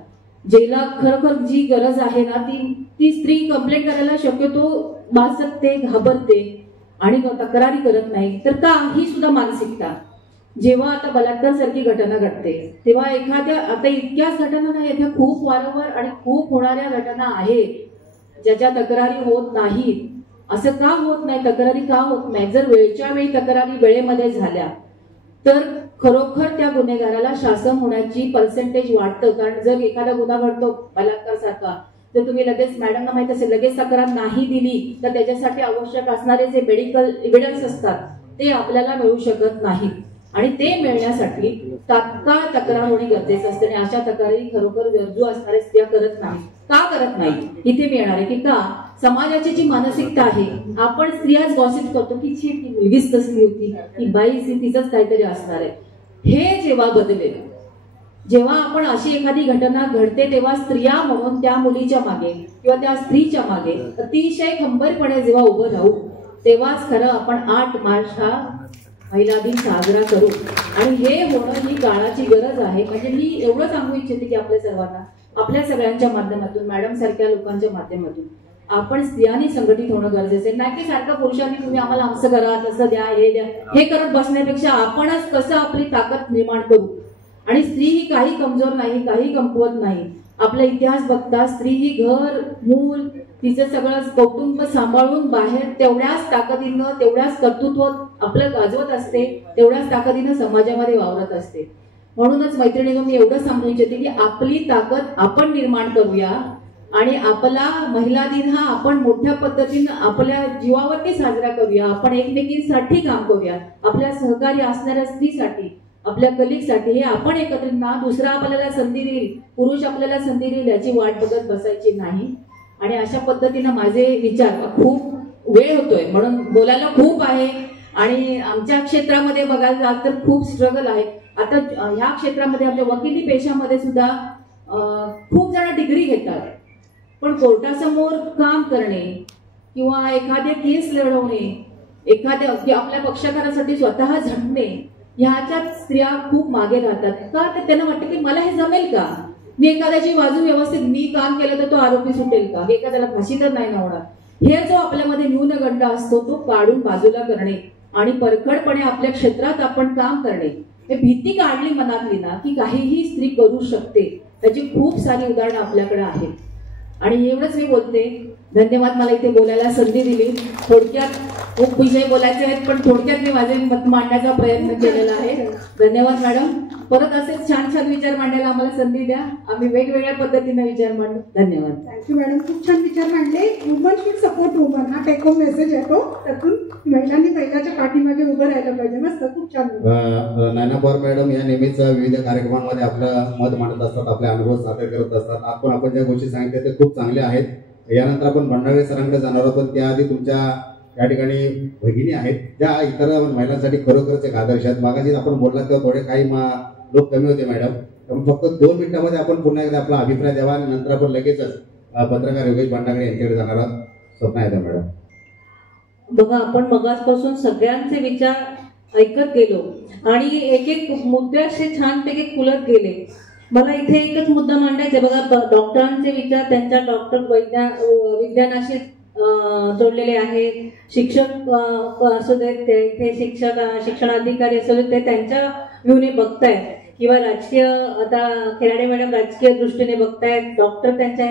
ज्याला खरोखर जी गरज आहे ना ती स्त्री कंप्लेंट करायला शक्यतो बासकते, घाबरते आणि तक्रारी करत नाही. तर का ही सुद्धा मानसिकता. जेव्हा आता बलात्कार सारखी घटना घडते तेव्हा आता इतक्याच घटना नाही, येथे खूप वारंवार आणि खूप होणाऱ्या घटना आहेत ज्याच्या तक्रारी होत नाहीत. असं का होत नाही, तक्रारी का होत नाही. जर वेळच्या वेळी तक्रारी वेळेमध्ये झाल्या तर खरोखर त्या गुन्हेगाराला शासन होण्याची पर्सेंटेज वाढतं. कारण जर एखादा गुन्हा घडतो बलात्कार सारखा तर तुम्ही लगेच मॅडमना माहित असेल लगेच तक्रार नाही दिली तर त्याच्यासाठी आवश्यक असणारे जे मेडिकल एव्हिडन्स असतात ते आपल्याला मिळू शकत नाही. आणि ते मिळण्यासाठी तात्काळ तक्रार होणे गरजेचं असते. आणि अशा तक्रारी खरोखर गरजू असणाऱ्या स्त्रिया करत नाही. का करत नाही इथे मी येणार आहे की का समाजाची जी मानसिकता आहे आपण स्त्रियाच गॉसिप करतो की ती मुलगीच तसली होती, ती बाई तिचंच काहीतरी असणार आहे. हे जेव्हा बदलेल, जेव्हा आपण अशी एखादी घटना घडते तेव्हा स्त्रिया म्हणून त्या मुलीच्या मागे किंवा त्या स्त्रीच्या मागे अतिशय खंबीरपणे जेव्हा उभं राहू तेव्हाच खरं आपण 8 मार्च हा महिला दिन साजरा करू. आणि हे होणं ही काळाची गरज आहे. म्हणजे मी एवढं सांगू इच्छिते की आपल्या सर्वांना आपल्या सगळ्यांच्या माध्यमातून मॅडम सारख्या लोकांच्या माध्यमातून आपण स्त्रियांनी संघटित होणं गरजेचं आहे. नाही की सारखं पुरुषांनी तुम्ही आम्हाला असं करा तसं द्या हे द्या हे करत बसण्यापेक्षा आपणच कसं आपली ताकद निर्माण करू आणि स्त्री ही काही कमजोर नाही, काही कमकुवत नाही. आपला इतिहास बघता स्त्री ही घर, मूल, तिचं सगळं कौटुंब सांभाळून बाहेर तेवढ्याच ताकदीनं, तेवढ्याच कर्तृत्व आपलं गाजवत असते, तेवढ्याच ताकदीनं समाजामध्ये वावरत असते. म्हणूनच मैत्रिणींनो, मी एवढं सांगू इच्छिते की आपली ताकद आपण निर्माण करूया आणि आपला महिला दिन हा आपण मोठ्या पद्धतीनं आपल्या जीवावरती साजरा करूया. आपण एकमेकींसाठी काम करूया, आपल्या सहकारी असणाऱ्या स्त्रीसाठी, आपल्या कलिगसाठी. हे आपण एकत्रित ना, दुसरा आपल्याला संधी देईल, पुरुष आपल्याला संधी देईल याची वाट बघत बसायची नाही. आणि अशा पद्धतीनं माझे विचार, खूप वेळ होतोय म्हणून बोलायला खूप आहे आणि आमच्या क्षेत्रामध्ये बघायला जाल तर खूप स्ट्रगल आहे. आता ह्या क्षेत्रामध्ये आपल्या वकिली पेशामध्ये सुद्धा खूप जण डिग्री घेतात, पण कोर्टासमोर काम करणे किंवा एखाद्या केस लढवणे, एखाद्या आपल्या पक्षकारासाठी स्वतः झटणे, ह्याच्यात स्त्रिया खूप मागे राहतात. का तर त्यांना वाटतं की मला हे जमेल का, मी एखाद्याची बाजू व्यवस्थित मी काम केलं तर तो आरोपी सुटेल का, एखाद्याला फाशी तर नाही होणार. हे जो आपल्यामध्ये न्यूनगंड असतो तो काढून बाजूला करणे आणि परखडपणे आपल्या क्षेत्रात आपण काम करणे. हे भीती काढली मनातली ना की काहीही स्त्री करू शकते, त्याची खूप सारी उदाहरणं आपल्याकडे आहेत. आणि एवढंच मी बोलते. धन्यवाद मला इथे बोलायला संधी दिली. थोडक्यात खूप विषय बोलायचे आहेत पण थोडक्यात मी माझे मत मांडण्याचा प्रयत्न केलेला आहे. धन्यवाद मॅडम. परत असेच छान छान विचार मांडायला आम्हाला संधी द्या, आम्ही वेगवेगळ्या पद्धतीने विचार मांडू. धन्यवाद. थँक्यू मॅडम, खूप छान विचार मांडले. वुमन शुड सपोर्ट वुमन हा टेक होम मेसेज येतो, त्यातून महिलांनी महिलाच्या पाठीमागे उभं राहायला पाहिजे. मस्त, खूप छान. नयना पवार मॅडम या नेहमीच विविध कार्यक्रमांमध्ये आपलं मत मांडत असतात, आपले अनुभव सादर करत असतात. आपण ज्या गोष्टी सांगितल्या ते खूप चांगल्या आहेत. यानंतर आपण भंडारे सरांकडे जाणार आहोत, पण त्याआधी तुमच्या या ठिकाणी भगिनी आहेत ज्या इतर महिलांसाठी खरोखरच एक आदर्श आहेत. मागाशी आपण बोललात तेव्हा थोडे काही लोक कमी होते मॅडम, त्यामुळे फक्त 2 मिनिटांमध्ये आपण पुन्हा एकदा आपला अभिप्राय द्यावा आणि नंतर आपण लगेचच पत्रकार योगेश भांडागळे यांच्याकडे जाणार आहोत. स्वप्ना येतात मॅडम. बघा, आपण मगासपासून सगळ्यांचे विचार ऐकत गेलो आणि एक एक मुद्दे असे छानपैकी खुलत गेले. मला इथे एकच मुद्दा मांडायचा आहे. बघा, डॉक्टरांचे विचार त्यांच्या डॉक्टर विज्ञानाशी जोडलेले आहेत. शिक्षक असू देत, ते इथे शिक्षणाधिकारी असू देत, ते त्यांच्या व्ह्यूने बघतायत किंवा राजकीय, आता खिराडे मॅडम राजकीय दृष्टीने बघतायत, डॉक्टर त्यांच्या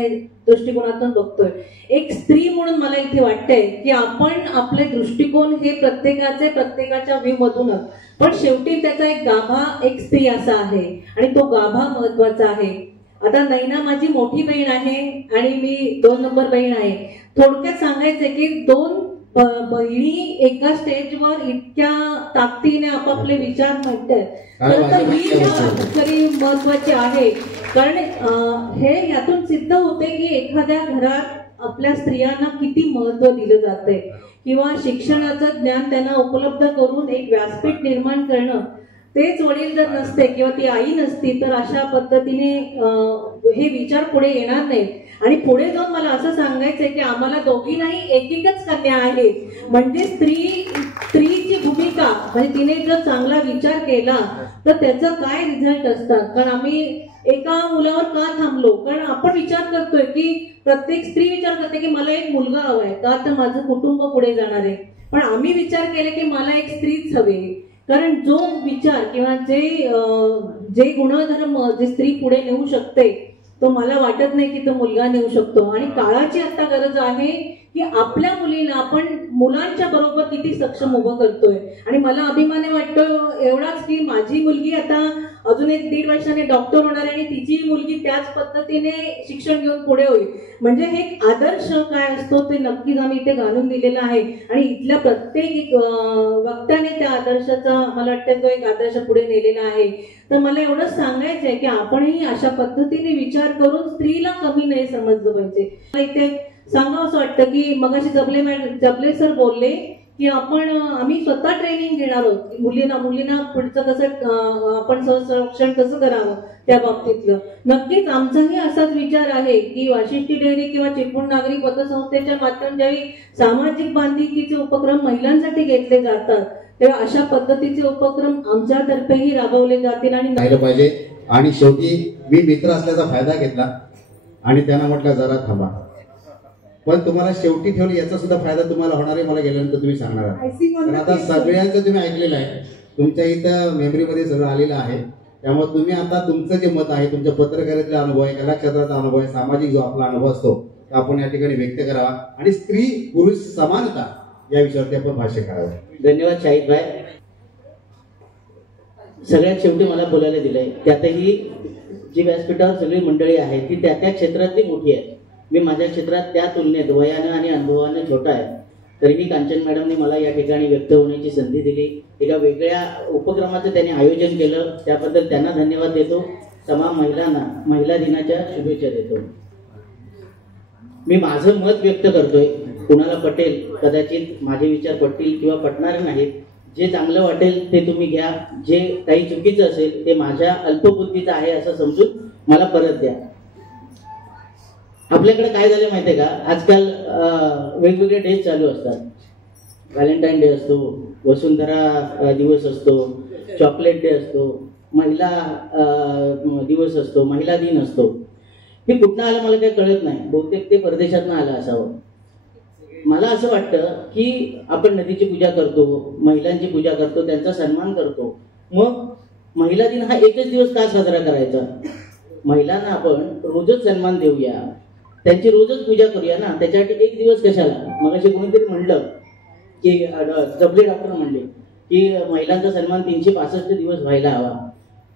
दृष्टिकोनातून बघतोय. एक स्त्री म्हणून मला इथे वाटतंय की आपण आपले दृष्टिकोन हे प्रत्येकाच्या व्ह्यू मधूनच, पण शेवटी त्याचा एक गाभा एक स्त्री असा आहे आणि तो गाभा महत्वाचा आहे. आता नैना माझी मोठी बहीण आहे आणि मी 2 नंबर बहीण आहे. थोडक्यात सांगायचंय की 2 बहिणी एका स्टेजवर इतक्या ताकदीने आपापले विचार मांडतात, तर ही खरी महत्वाची आहे. कारण हे यातून सिद्ध होते की एखाद्या घरात आपल्या स्त्रियांना किती महत्व दिलं जातंय किंवा शिक्षणाचं ज्ञान त्यांना उपलब्ध करून एक व्यासपीठ निर्माण करणं. तेच वडील जर नसते किंवा ती आई नसती तर अशा पद्धतीने हे विचार पुढे येणार नाहीत. आणि पुढे जाऊन मला असं सांगायचंय की आम्हाला दोघींनाही एकच कन्या आहे, म्हणजे स्त्रीची भूमिका, म्हणजे तिने जर चांगला विचार केला तर त्याचा काय रिझल्ट असतात. कारण आम्ही एका मुलावर का थांबलो, कारण आपण विचार करतोय की प्रत्येक स्त्री विचार करते की मला एक मुलगा हवाय, का तर माझं कुटुंब पुढे जाणार आहे. पण आम्ही विचार केले की मला एक स्त्रीच हवी, कारण जो विचार किंवा जे गुणधर्म जे स्त्री पुढे नेऊ शकते तो मला वाटत नाही की तो मुलगा नेऊ शकतो. आणि काळाची आता गरज आहे की आपल्या मुलीला आपण मुलांच्या बरोबर किती सक्षम उभं करतोय. आणि मला अभिमान वाटतो एवढाच की माझी मुलगी आता अजून 1-1.5 वर्षाने डॉक्टर होणार आहे आणि तिची मुलगी त्याच पद्धतीने शिक्षण घेऊन पुढे होईल. म्हणजे हे आदर्श काय असतो ते नक्कीच आम्ही इथे घालून दिलेला आहे आणि इथल्या प्रत्येक वक्त्याने त्या आदर्शाचा मला वाटतं तो एक आदर्श पुढे नेलेला आहे. तर मला एवढंच सांगायचं आहे की आपणही अशा पद्धतीने विचार करून स्त्रीला कमी नाही समजलं पाहिजे. इथे सांगावं असं वाटतं की मगाशी जबले सर बोलले की आम्ही स्वतः ट्रेनिंग घेणार आहोत मुलींना पुढचं कसं आपण संरक्षण कसं करावं त्या बाबतीतलं. नक्कीच आमचाही असाच विचार आहे की वाशिष्ठी डेअरी किंवा चिपळूण नागरिक पतसंस्थेच्या माध्यमातून ज्यावेळी सामाजिक बांधिलकीचे उपक्रम महिलांसाठी घेतले जातात तेव्हा अशा पद्धतीचे उपक्रम आमच्यातर्फेही राबवले जातील आणि राहिलं पाहिजे. आणि शेवटी मी मित्र असल्याचा फायदा घेतला आणि त्यांना म्हटलं जरा थांबा, पण तुम्हाला शेवटी ठेवलं याचा सुद्धा फायदा तुम्हाला होणार आहे, मला गेल्यानंतर तुम्ही सांगणार आहात. आता सगळ्यांचं तुम्ही ऐकलेलं आहे, तुमच्या इथं मेमरीमध्ये सगळं आलेलं आहे. त्यामुळे तुम्ही आता तुमचं जे मत आहे, तुमच्या पत्रकारितेचा अनुभव आहे, कला क्षेत्राचा अनुभव आहे, सामाजिक जो आपला अनुभव असतो तो आपण या ठिकाणी व्यक्त करावा आणि स्त्री पुरुष समानता या विषयावरती आपण भाष्य करावं. धन्यवाद शाहिद भाई. सगळ्यात शेवटी मला बोलायला दिलंय, त्यातही जी व्यासपीठावर सगळी मंडळी आहे ती त्या त्या क्षेत्रातली मोठी आहे. मी माझ्या क्षेत्रात त्या तुलनेत वयानं आणि अनुभवानं छोटा आहे, तरीही कांचन मॅडमने मला या ठिकाणी व्यक्त होण्याची संधी दिली. एका वेगळ्या उपक्रमाचं त्यांनी आयोजन केलं, त्याबद्दल त्यांना धन्यवाद देतो. तमाम महिलांना महिला दिनाच्या शुभेच्छा देतो. मी माझं मत व्यक्त करतोय, कुणाला पटेल कदाचित माझे विचार पटतील किंवा पटणार नाहीत. जे चांगलं वाटेल ते तुम्ही घ्या, जे काही चुकीचं असेल ते माझ्या अल्पबुद्धीचं आहे असं समजून मला परत द्या. आपल्याकडे काय झालं माहितीये का, आजकाल वेगवेगळे डेज चालू असतात. व्हॅलेंटाईन डे असतो, वसुंधरा दिवस असतो, चॉकलेट डे असतो, महिला दिवस असतो, महिला दिन असतो. हे कुठनं आलं मला काही कळत नाही, बहुतेक ते परदेशातनं आलं असावं. मला असं वाटतं की आपण नदीची पूजा करतो, महिलांची पूजा करतो, त्यांचा सन्मान करतो, मग महिला दिन हा एकच दिवस का साजरा करायचा? महिलांना आपण रोजच सन्मान देऊया, त्यांची रोजच पूजा करूया ना. त्याच्यासाठी एक दिवस कशाला? मग असे कोणीतरी म्हणलं की जबले डॉक्टर म्हणले की महिलांचा सन्मान 365 दिवस व्हायला हवा.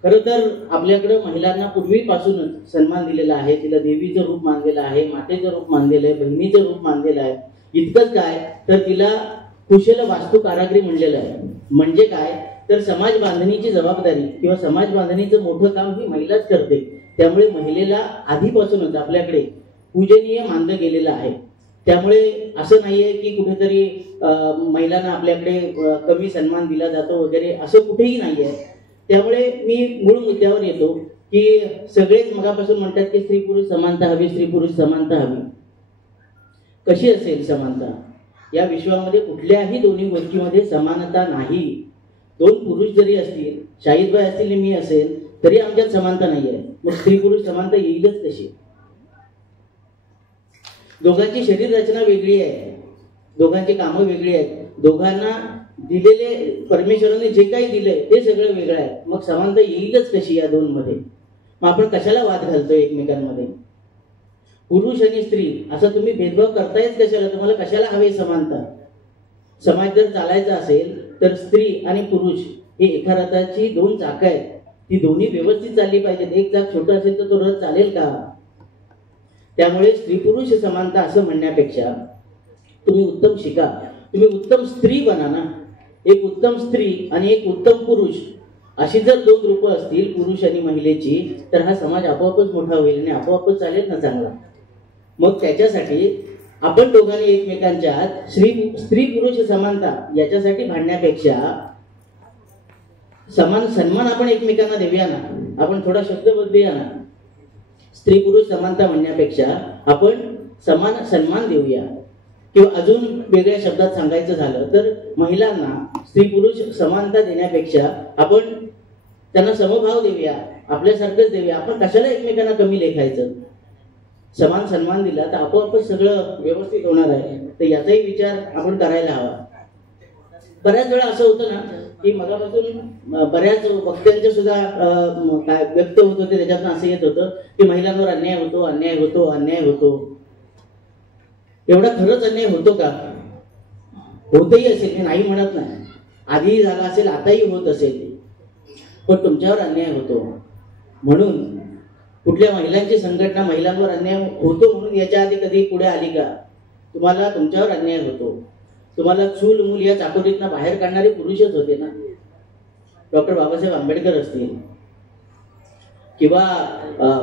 खरं तर आपल्याकडं महिलांना पूर्वीपासूनच सन्मान दिलेला आहे. तिला देवीचं रूप मानलेलं आहे, मातेचं रूप मानलेलं आहे, बहिणीचं रूप मानलेलं आहे. इतकंच काय तर तिला कुशल वास्तू कारागिरी म्हणलेलं आहे. म्हणजे काय तर समाज बांधणीची जबाबदारी किंवा समाज बांधणीचं मोठं काम ही महिलाच करते. त्यामुळे महिलेला आधीपासूनच आपल्याकडे पूजनीय मानलं गेलेलं आहे. त्यामुळे असं नाहीये की कुठेतरी महिलांना आपल्याकडे कमी सन्मान दिला जातो वगैरे, असं कुठेही नाहीये. त्यामुळे मी मूळ मुद्द्यावर येतो की सगळेच मगापासून म्हणतात की स्त्री पुरुष समानता हवी, स्त्री पुरुष समानता हवी. कशी असेल समानता? या विश्वामध्ये कुठल्याही दोन्ही गोष्टीमध्ये समानता नाही. दोन पुरुष जरी असतील, शाहिदभाई असतील, मी असेल, तरी आमच्यात समानता नाही आहे. मग स्त्री पुरुष समानता येईलच कशी? दोघांची शरीर रचना वेगळी आहे, दोघांची कामं वेगळी आहेत, दोघांना दिलेले परमेश्वराने जे काही दिलंय ते सगळं वेगळं आहे. मग समानता येईलच कशी या दोन मध्ये? मग आपण कशाला वाद घालतोय एकमेकांमध्ये? पुरुष आणि स्त्री असा तुम्ही भेदभाव करतायच कशाला? तुम्हाला कशाला हवे समानता? समाज जर चालायचा असेल तर स्त्री आणि पुरुष हे एका रथाची दोन चाकं आहेत, ती दोन्ही व्यवस्थित चालली पाहिजेत. एक चाक छोटं असेल तर तो रथ चालेल का? त्यामुळे स्त्री पुरुष समानता असं म्हणण्यापेक्षा तुम्ही उत्तम शिका, तुम्ही उत्तम स्त्री बना ना. एक उत्तम स्त्री आणि एक उत्तम पुरुष अशी जर दोन रूपं असतील पुरुष आणि महिलेची, तर हा समाज आपोआपच मोठा होईल आणि आपोआपच चालेल ना चांगला. मग त्याच्यासाठी आपण दोघांनी एकमेकांच्या स्त्री पुरुष समानता याच्यासाठी भांडण्यापेक्षा सन्मान आपण एकमेकांना देऊया ना. आपण थोडा शब्द बदलूया ना. स्त्री पुरुष समानता म्हणण्यापेक्षा आपण सन्मान देऊया. किंवा अजून वेगळ्या शब्दात सांगायचं झालं तर महिलांना स्त्री पुरुष समानता देण्यापेक्षा आपण त्यांना समभाव देऊया, आपल्यासारखंच देऊया. आपण कशाला एकमेकांना कमी लेखायचं? समान सन्मान दिला तर आपोआपच सगळं व्यवस्थित होणार आहे. तर याचाही विचार आपण करायला हवा. बऱ्याच वेळा असं होतं ना की मगापासून बऱ्याच वक्त्यांचे सुद्धा काय व्यक्त होत होते, त्याच्यातून असं येत होतं की महिलांवर अन्याय होतो, अन्याय होतो, अन्याय होतो. एवढा खरंच अन्याय होतो का? होतही असेल, मी नाही म्हणत नाही, आधीही झाला असेल, आताही होत असेल, पण तुमच्यावर अन्याय होतो. म्हणून कुठल्या महिलांची संघटना महिलांवर अन्याय होतो म्हणून याच्या आधी कधी पुढे आली का? तुम्हाला तुमच्यावर अन्याय होतो. तुम्हाला चूल मूल या चाकोरीतनं बाहेर काढणारे पुरुषच होते ना. डॉक्टर बाबासाहेब आंबेडकर असतील किंवा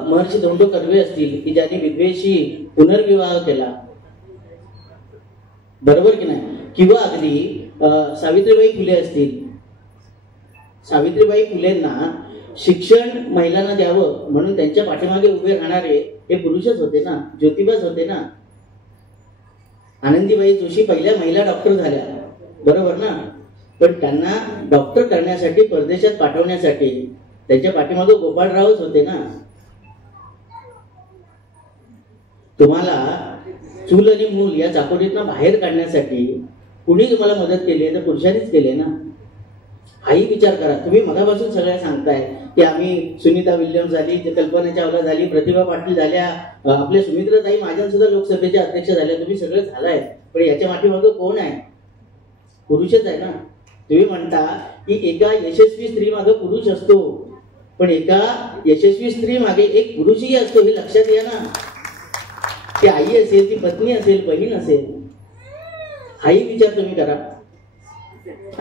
महर्षी धोंडो कर्वे असतील की ज्यांनी विधवेशी पुनर्विवाह केला, बरोबर की नाही? किंवा अगदी सावित्रीबाई फुले असतील. सावित्रीबाई फुलेंना शिक्षण महिलांना द्यावं म्हणून त्यांच्या पाठीमागे उभे राहणारे हे पुरुषच होते ना, ज्योतिबाच होते ना. आनंदीबाई जोशी पहिल्या महिला डॉक्टर झाल्या, बरोबर ना? पण त्यांना डॉक्टर करण्यासाठी परदेशात पाठवण्यासाठी त्यांच्या पाठीमागे गोपाळरावच होते ना. तुम्हाला चूल आणि मूल या चाकोरीतनं बाहेर काढण्यासाठी कुणी तुम्हाला मदत केली तर पुरुषांनीच केली ना. हाही विचार करा. तुम्ही मगापासून सगळ्या सांगताय की आम्ही सुनीता विल्यम्स झाली, कल्पना चावला झाली, प्रतिभा पाटील झाल्या, आपल्या सुमित्राताई महाजन सुद्धा लोकसभेच्या अध्यक्ष झाल्या. तुम्ही सगळं झालाय, पण याच्या पाठीमागं कोण आहे? पुरुषच आहे ना. तुम्ही म्हणता की एका यशस्वी स्त्री मागे पुरुष असतो, पण एका यशस्वी स्त्री मागे एक पुरुषही असतो, हे लक्षात घ्या ना. ती आई असेल, ती पत्नी असेल, बहीण असेल, हाही विचार तुम्ही करा.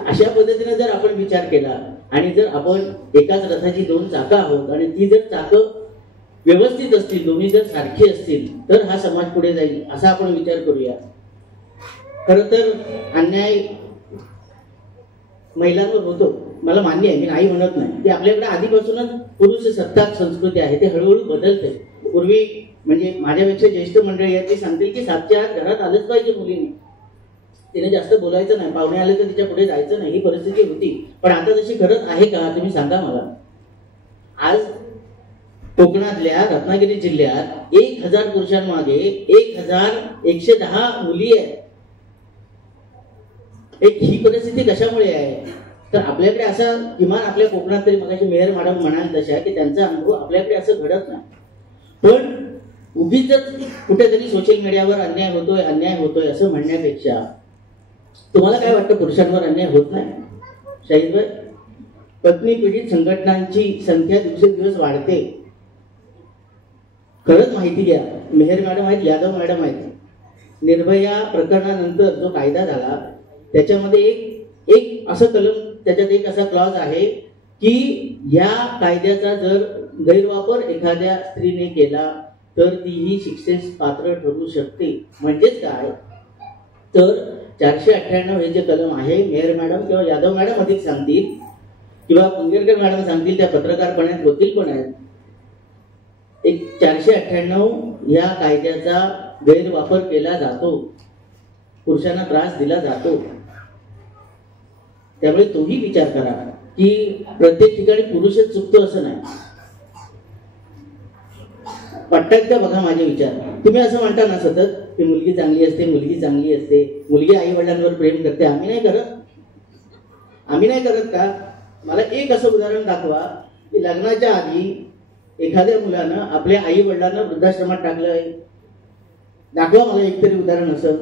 अशा पद्धतीने जर आपण विचार केला आणि जर आपण एकाच रथाची दोन चाकं आहोत आणि ती जर चाकं व्यवस्थित असतील, दोन्ही जर सारखी असतील, तर हा समाज पुढे जाईल, असा आपण विचार करूया. खरं तर अन्याय महिलांवर होतो, मला मान्य आहे, मी नाही म्हणत नाही. की आपल्याकडे आधीपासूनच पुरुष सत्ताक संस्कृती आहे, ते हळूहळू बदलते. पूर्वी म्हणजे माझ्यापेक्षा ज्येष्ठ मंडळी आहेत, ते सांगतील की 7च्या आत घरात आलंच पाहिजे मुलींनी, तिने जास्त बोलायचं नाही, पाहुणे आले तर तिच्या पुढे जायचं नाही, ही परिस्थिती होती. पण आता तशी गरज आहे का, तुम्ही सांगा मला. आज कोकणातल्या रत्नागिरी जिल्ह्यात 1000 पुरुषांमागे 1110 मुली आहेत. ही परिस्थिती कशामुळे आहे? तर आपल्याकडे असा, किमान आपल्या कोकणात तरी मगाशी मेयर मॅडम म्हणाल तशा, की त्यांचा अनुभव आपल्याकडे असं घडत नाही. पण उगीच कुठेतरी सोशल मीडियावर अन्याय होतोय असं म्हणण्यापेक्षा तुम्हाला काय वाटतं, पुरुषांवर अन्याय होत नाही? शाहीदभाई, पत्नी पीडित संघटनांची संख्या दिवसेंदिवस वाढते. खरंच माहिती घ्या, मेहर मॅडम आहेत, यादव मॅडम आहेत. निर्भया प्रकरणानंतर जो कायदा झाला त्याच्यामध्ये एक असं कलम, त्याच्यात एक असा क्लॉज आहे की या कायद्याचा जर गैरवापर एखाद्या स्त्रीने केला तर तीही शिक्षेस पात्र ठरू शकते. म्हणजेच काय, तर 498 हे जे कलम आहे, मेयर मॅडम किंवा यादव मॅडम अधिक सांगतील किंवा पुंगेरकर मॅडम सांगतील, त्या पत्रकार पण आहेत, वकील पण आहेत. एक 498 या कायद्याचा गैरवापर केला जातो, पुरुषांना त्रास दिला जातो. त्यामुळे तोही विचार करा की प्रत्येक ठिकाणी पुरुषच चुकतो असं नाही. पटतात का बघा माझे विचार. तुम्ही असं म्हणता ना सतत की मुलगी चांगली असते, मुलगी चांगली असते, मुलगी आई वडिलांवर प्रेम करते. आम्ही नाही करत का? मला एक असं उदाहरण दाखवा की लग्नाच्या आधी एखाद्या मुलानं आपल्या आई वडिलांना वृद्धाश्रमात टाकलंय. दाखवा मला एकतरी उदाहरण असं.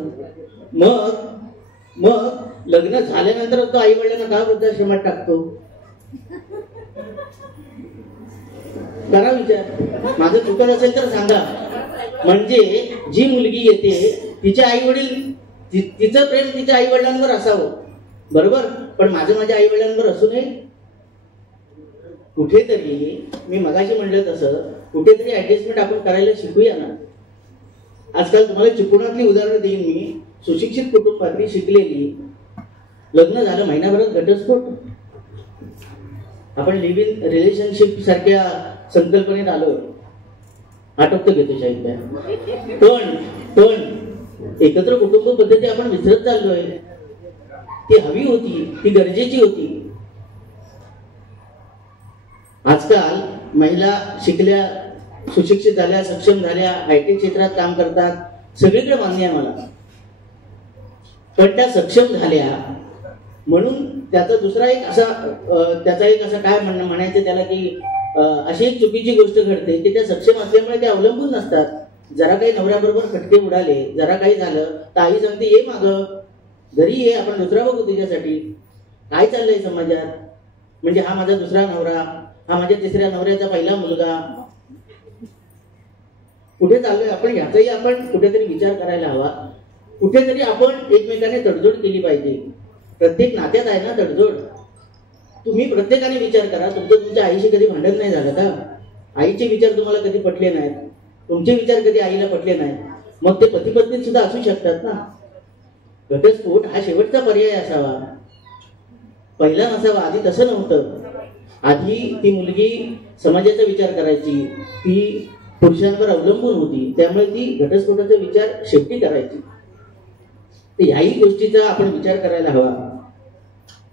मग लग्न झाल्यानंतर तो आई वडिलांना का वृद्धाश्रमात टाकतो? करा विचार. माझं चुकत असेल तर सांगा. म्हणजे जी मुलगी येते तिचे आई वडील, तिचं प्रेम तिच्या आई वडिलांवर असावं, बरोबर, पण माझ्या आई वडिलांवर असू नये. कुठेतरी मी मगाशी म्हणलं तसं कुठेतरी ऍडजस्टमेंट आपण करायला शिकूया ना. आजकाल तुम्हाला चिपळुणातली उदाहरणं देईन मी. सुशिक्षित कुटुंबातली शिकलेली, लग्न झालं महिनाभरात घटस्फोट. आपण लिव्ह इन रिलेशनशिप सारख्या संकल्पनेत आलो, आटोपत घेतो शाहीद. पण एकत्र कुटुंब पद्धती आपण विसरत चाललोय. ती हवी होती, ती गरजेची होती. आजकाल महिला शिकल्या, सुशिक्षित झाल्या, सक्षम झाल्या, आयटी क्षेत्रात काम करतात, सगळीकडे मान्य आहे मला. पण त्या सक्षम झाल्या म्हणून त्याचा दुसरा एक असा, त्याचा एक असा काय म्हणायचं त्याला की अशी एक चुकीची गोष्ट घडते की त्या सक्षम असल्यामुळे ते अवलंबून नसतात. जरा काही नवऱ्याबरोबर खटके उडाले, जरा काही झालं तर आई सांगते ये मागं, घरी ये, आपण दुसरा बघू तुझ्यासाठी. काय चाललंय समाजात? म्हणजे हा माझा दुसरा नवरा, हा माझ्या तिसऱ्या नवऱ्याचा पहिला मुलगा. कुठे चाललोय आपण? ह्याचाही आपण कुठेतरी विचार करायला हवा. कुठेतरी आपण एकमेकाने तडजोड केली पाहिजे. प्रत्येक नात्यात आहे ना तडजोड. तुम्ही प्रत्येकाने विचार करा, तुमच्या आईशी कधी भांडण नाही झालं का? आईचे विचार तुम्हाला कधी पटले नाहीत, तुमचे विचार कधी आईला पटले नाहीत, मग ते पती पत्नीत सुद्धा असू शकतात ना. घटस्फोट हा शेवटचा पर्याय असावा, पहिला नसावा. आधी तसं नव्हतं. आधी ती मुलगी समाजाचा विचार करायची, ती पुरुषांवर अवलंबून होती, त्यामुळे ती घटस्फोटाचा विचार शेवटी करायची. तर ह्याही गोष्टीचा आपण विचार करायला हवा.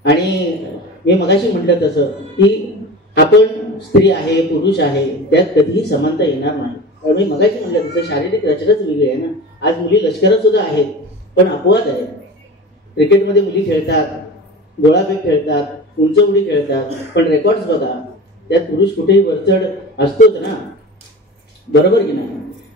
आणि मी मगाशी म्हटलं तसं की आपण स्त्री आहे, पुरुष आहे, त्यात कधीही समानता येणार नाही. कारण मी मगाशी म्हटलं तसं शारीरिक रचनाच वेगळी आहे ना. आज मुली लष्करात सुद्धा आहेत, पण अपवाद आहे. क्रिकेटमध्ये मुली खेळतात, गोळाफेक खेळतात, उंच उडी खेळतात, पण रेकॉर्ड्स बघा, त्यात पुरुष कुठेही वरचढ असतोच ना, बरोबर की नाही?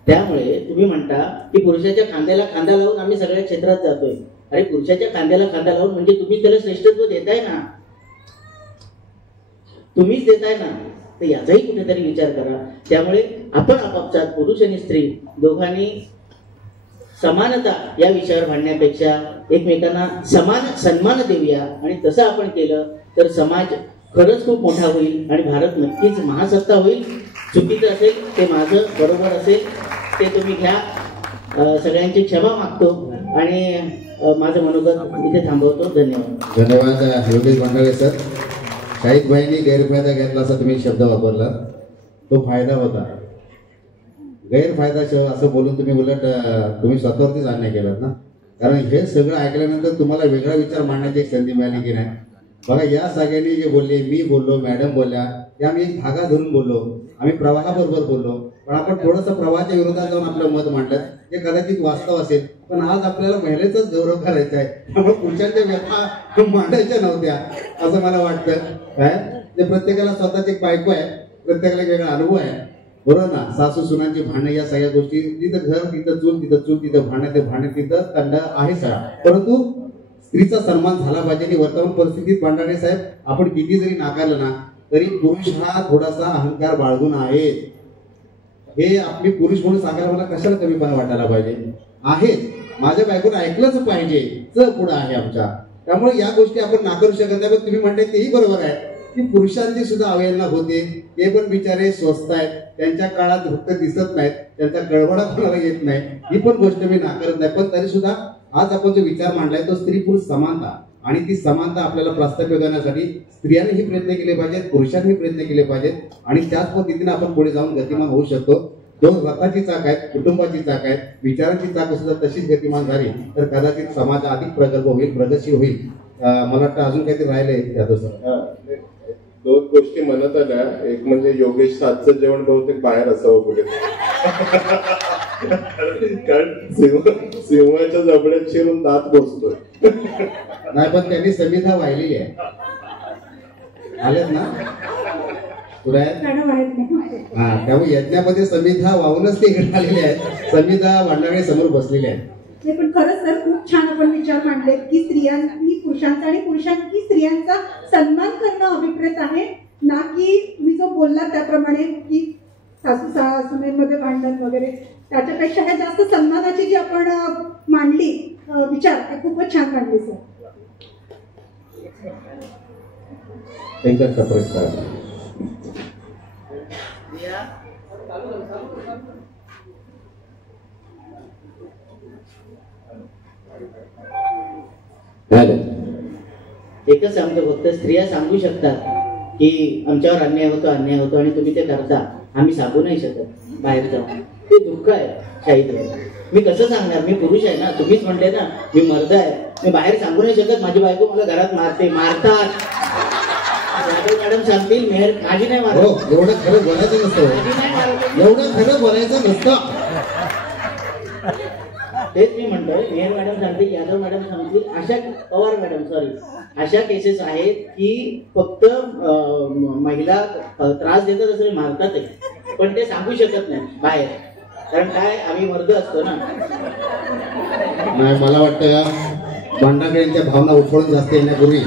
त्यामुळे तुम्ही म्हणता की पुरुषाच्या खांद्याला खांदा लावून आम्ही सगळ्या क्षेत्रात जातोय. अरे पुरुषाच्या खांद्याला खांदा लावून म्हणजे तुम्ही त्याला श्रेष्ठत्व देताय ना, तुम्हीच देताय ना, तर याचाही कुठेतरी विचार करा. त्यामुळे आपण आपापसात पुरुष आणि स्त्री दोघांनी समानता या विषयावर भांडण्यापेक्षा एकमेकांना समान सन्मान देऊया. आणि तसं आपण केलं तर समाज खरंच खूप मोठा होईल आणि भारत नक्कीच महासत्ता होईल. चुकीचं असेल ते माझं, बरोबर असेल ते तुम्ही घ्या. सगळ्यांची क्षमा मागतो आणि माझं मनोगत इथे थांबवतो. धन्यवाद. धन्यवाद योगेश भांडारे सर. शाहिदभाईंनी गैरफायदा घेतला असा तुम्ही शब्द वापरला, तो फायदा होता. गैरफायदा असं बोलून तुम्ही उलट तुम्ही स्वतःवरतीच अन्याय केलात ना. कारण हे सगळं ऐकल्यानंतर तुम्हाला वेगळा विचार मांडण्याची एक संधी मिळाली की नाही. बघा या सगळ्यांनी जे बोलले, मी बोललो, मॅडम बोलल्या, या आम्ही एक धागा धरून बोललो, आम्ही प्रवाहाबरोबर बोललो. पण आपण थोडंसं प्रवाहाच्या विरोधात जाऊन आपलं मत मांडलं, हे कदाचित वास्तव असेल. पण आज आपल्याला महिलेचाच गौरव करायचा आहे, त्यामुळे पुरुषांच्या व्यथा मांडायच्या नव्हत्या असं मला वाटतं. काय ते प्रत्येकाला स्वतःची एक बायको आहे, प्रत्येकाला एक वेगळा अनुभव आहे, बरोबर ना. सासू सुनांची भांडणं या सगळ्या गोष्टी, तिथं घर तिथं चूल, तिथं चूल तिथं भांडण, ते भांडण तिथं कंड आहे सगळा. परंतु स्त्रीचा सन्मान झाला पाहिजे. आणि वर्तमान परिस्थितीत भांडारे साहेब आपण किती जरी नाकारलं ना तरी पुरुष हा थोडासा अहंकार बाळगून आहे. हे आपली पुरुष म्हणून सांगायला मला कशाला कमीपणा वाटायला पाहिजे. आहेच, माझ्या बायकोनं ऐकलंच पाहिजे, पुढं आहे आमच्या. त्यामुळे या गोष्टी आपण नाकारू शकत नाही. पण तुम्ही म्हणताय तेही बरोबर आहे की पुरुषांची सुद्धा अवहेलना होते. ते पण बिचारे स्वस्त आहेत, त्यांच्या काळात फक्त दिसत नाहीत, त्यांचा कळवळा कोणाला येत नाही, ही पण गोष्ट मी नाकारत नाही. पण तरी सुद्धा आज आपण जो विचार मांडलाय तो स्त्री पुरुष समानता, आणि ती समानता आपल्याला प्रस्थापित करण्यासाठी स्त्रियांनीही प्रयत्न केले पाहिजेत, पुरुषांनीही प्रयत्न केले पाहिजेत. आणि त्याच पद्धतीने आपण पुढे जाऊन गतिमान होऊ शकतो. दोन रथाची चाक आहेत, कुटुंबाची चाक आहेत, विचारांची चाक सुद्धा तशीच गतिमान झाली तर कदाचित समाज अधिक प्रगल्भ होईल, प्रगतशील होईल. मला वाटतं अजून काहीतरी राहिलंय यादव सर. दोन गोष्टी म्हणत आल्या. एक म्हणजे योगेश सातचं जेवण बहुतेक बाहेर असावं कुठे, कारण सिंहाच्या जबड्यात शिरून दात बसतोय. नाही पण त्यांनी संविधा वाहिलेली आहे, आलेत ना हा. त्यामुळे यज्ञामध्ये संविधा वाहूनच ते इकडे आलेले आहेत. संविधा भांडारे समोर बसलेले आहेत. पण खरंच सर खूप छान आपण विचार मांडले की स्त्रियांनी पुरुषांचा आणि पुरुषांनी स्त्रियांचा सन्मान करणं अभिप्रेत आहे, ना की तुम्ही जो बोलला त्याप्रमाणे की सासू सुनेमध्ये भांडण वगैरे. त्याच्यापेक्षा हे जास्त सन्मानाची जी आपण मांडली विचार ते खूपच छान मांडले सर. एकच सांगतो फक्त, स्त्रिया सांगू शकतात की आमच्यावर अन्याय होतो आणि तुम्ही ते करता, आम्ही सांगू नाही शकत बाहेर जाऊन. ते दुःख आहे शाहीद. मी कसं सांगणार, मी पुरुष आहे ना, तुम्हीच म्हणते ना मी मर्द आहे, मी बाहेर सांगू नाही शकत माझी बायको मला घरात मारतात. मॅडम सांगतील मेहर माझी नाही मारत. एवढं खरं बोलायचं नसतं, एवढं खरं बोलायचं नसतं. तेच मी म्हणतोय, मेहर मॅडम सांगतील, यादव मॅडम सांगतील, पवार मॅडम अशा केसेस आहेत की फक्त महिला त्रास देतात असं मारतात, पण ते सांगू शकत नाही बाहेर, कारण काय आम्ही मर्द असतो ना. नाही मला वाटतं भांडारे यांच्या भावना उफळून जास्त येण्यापूर्वी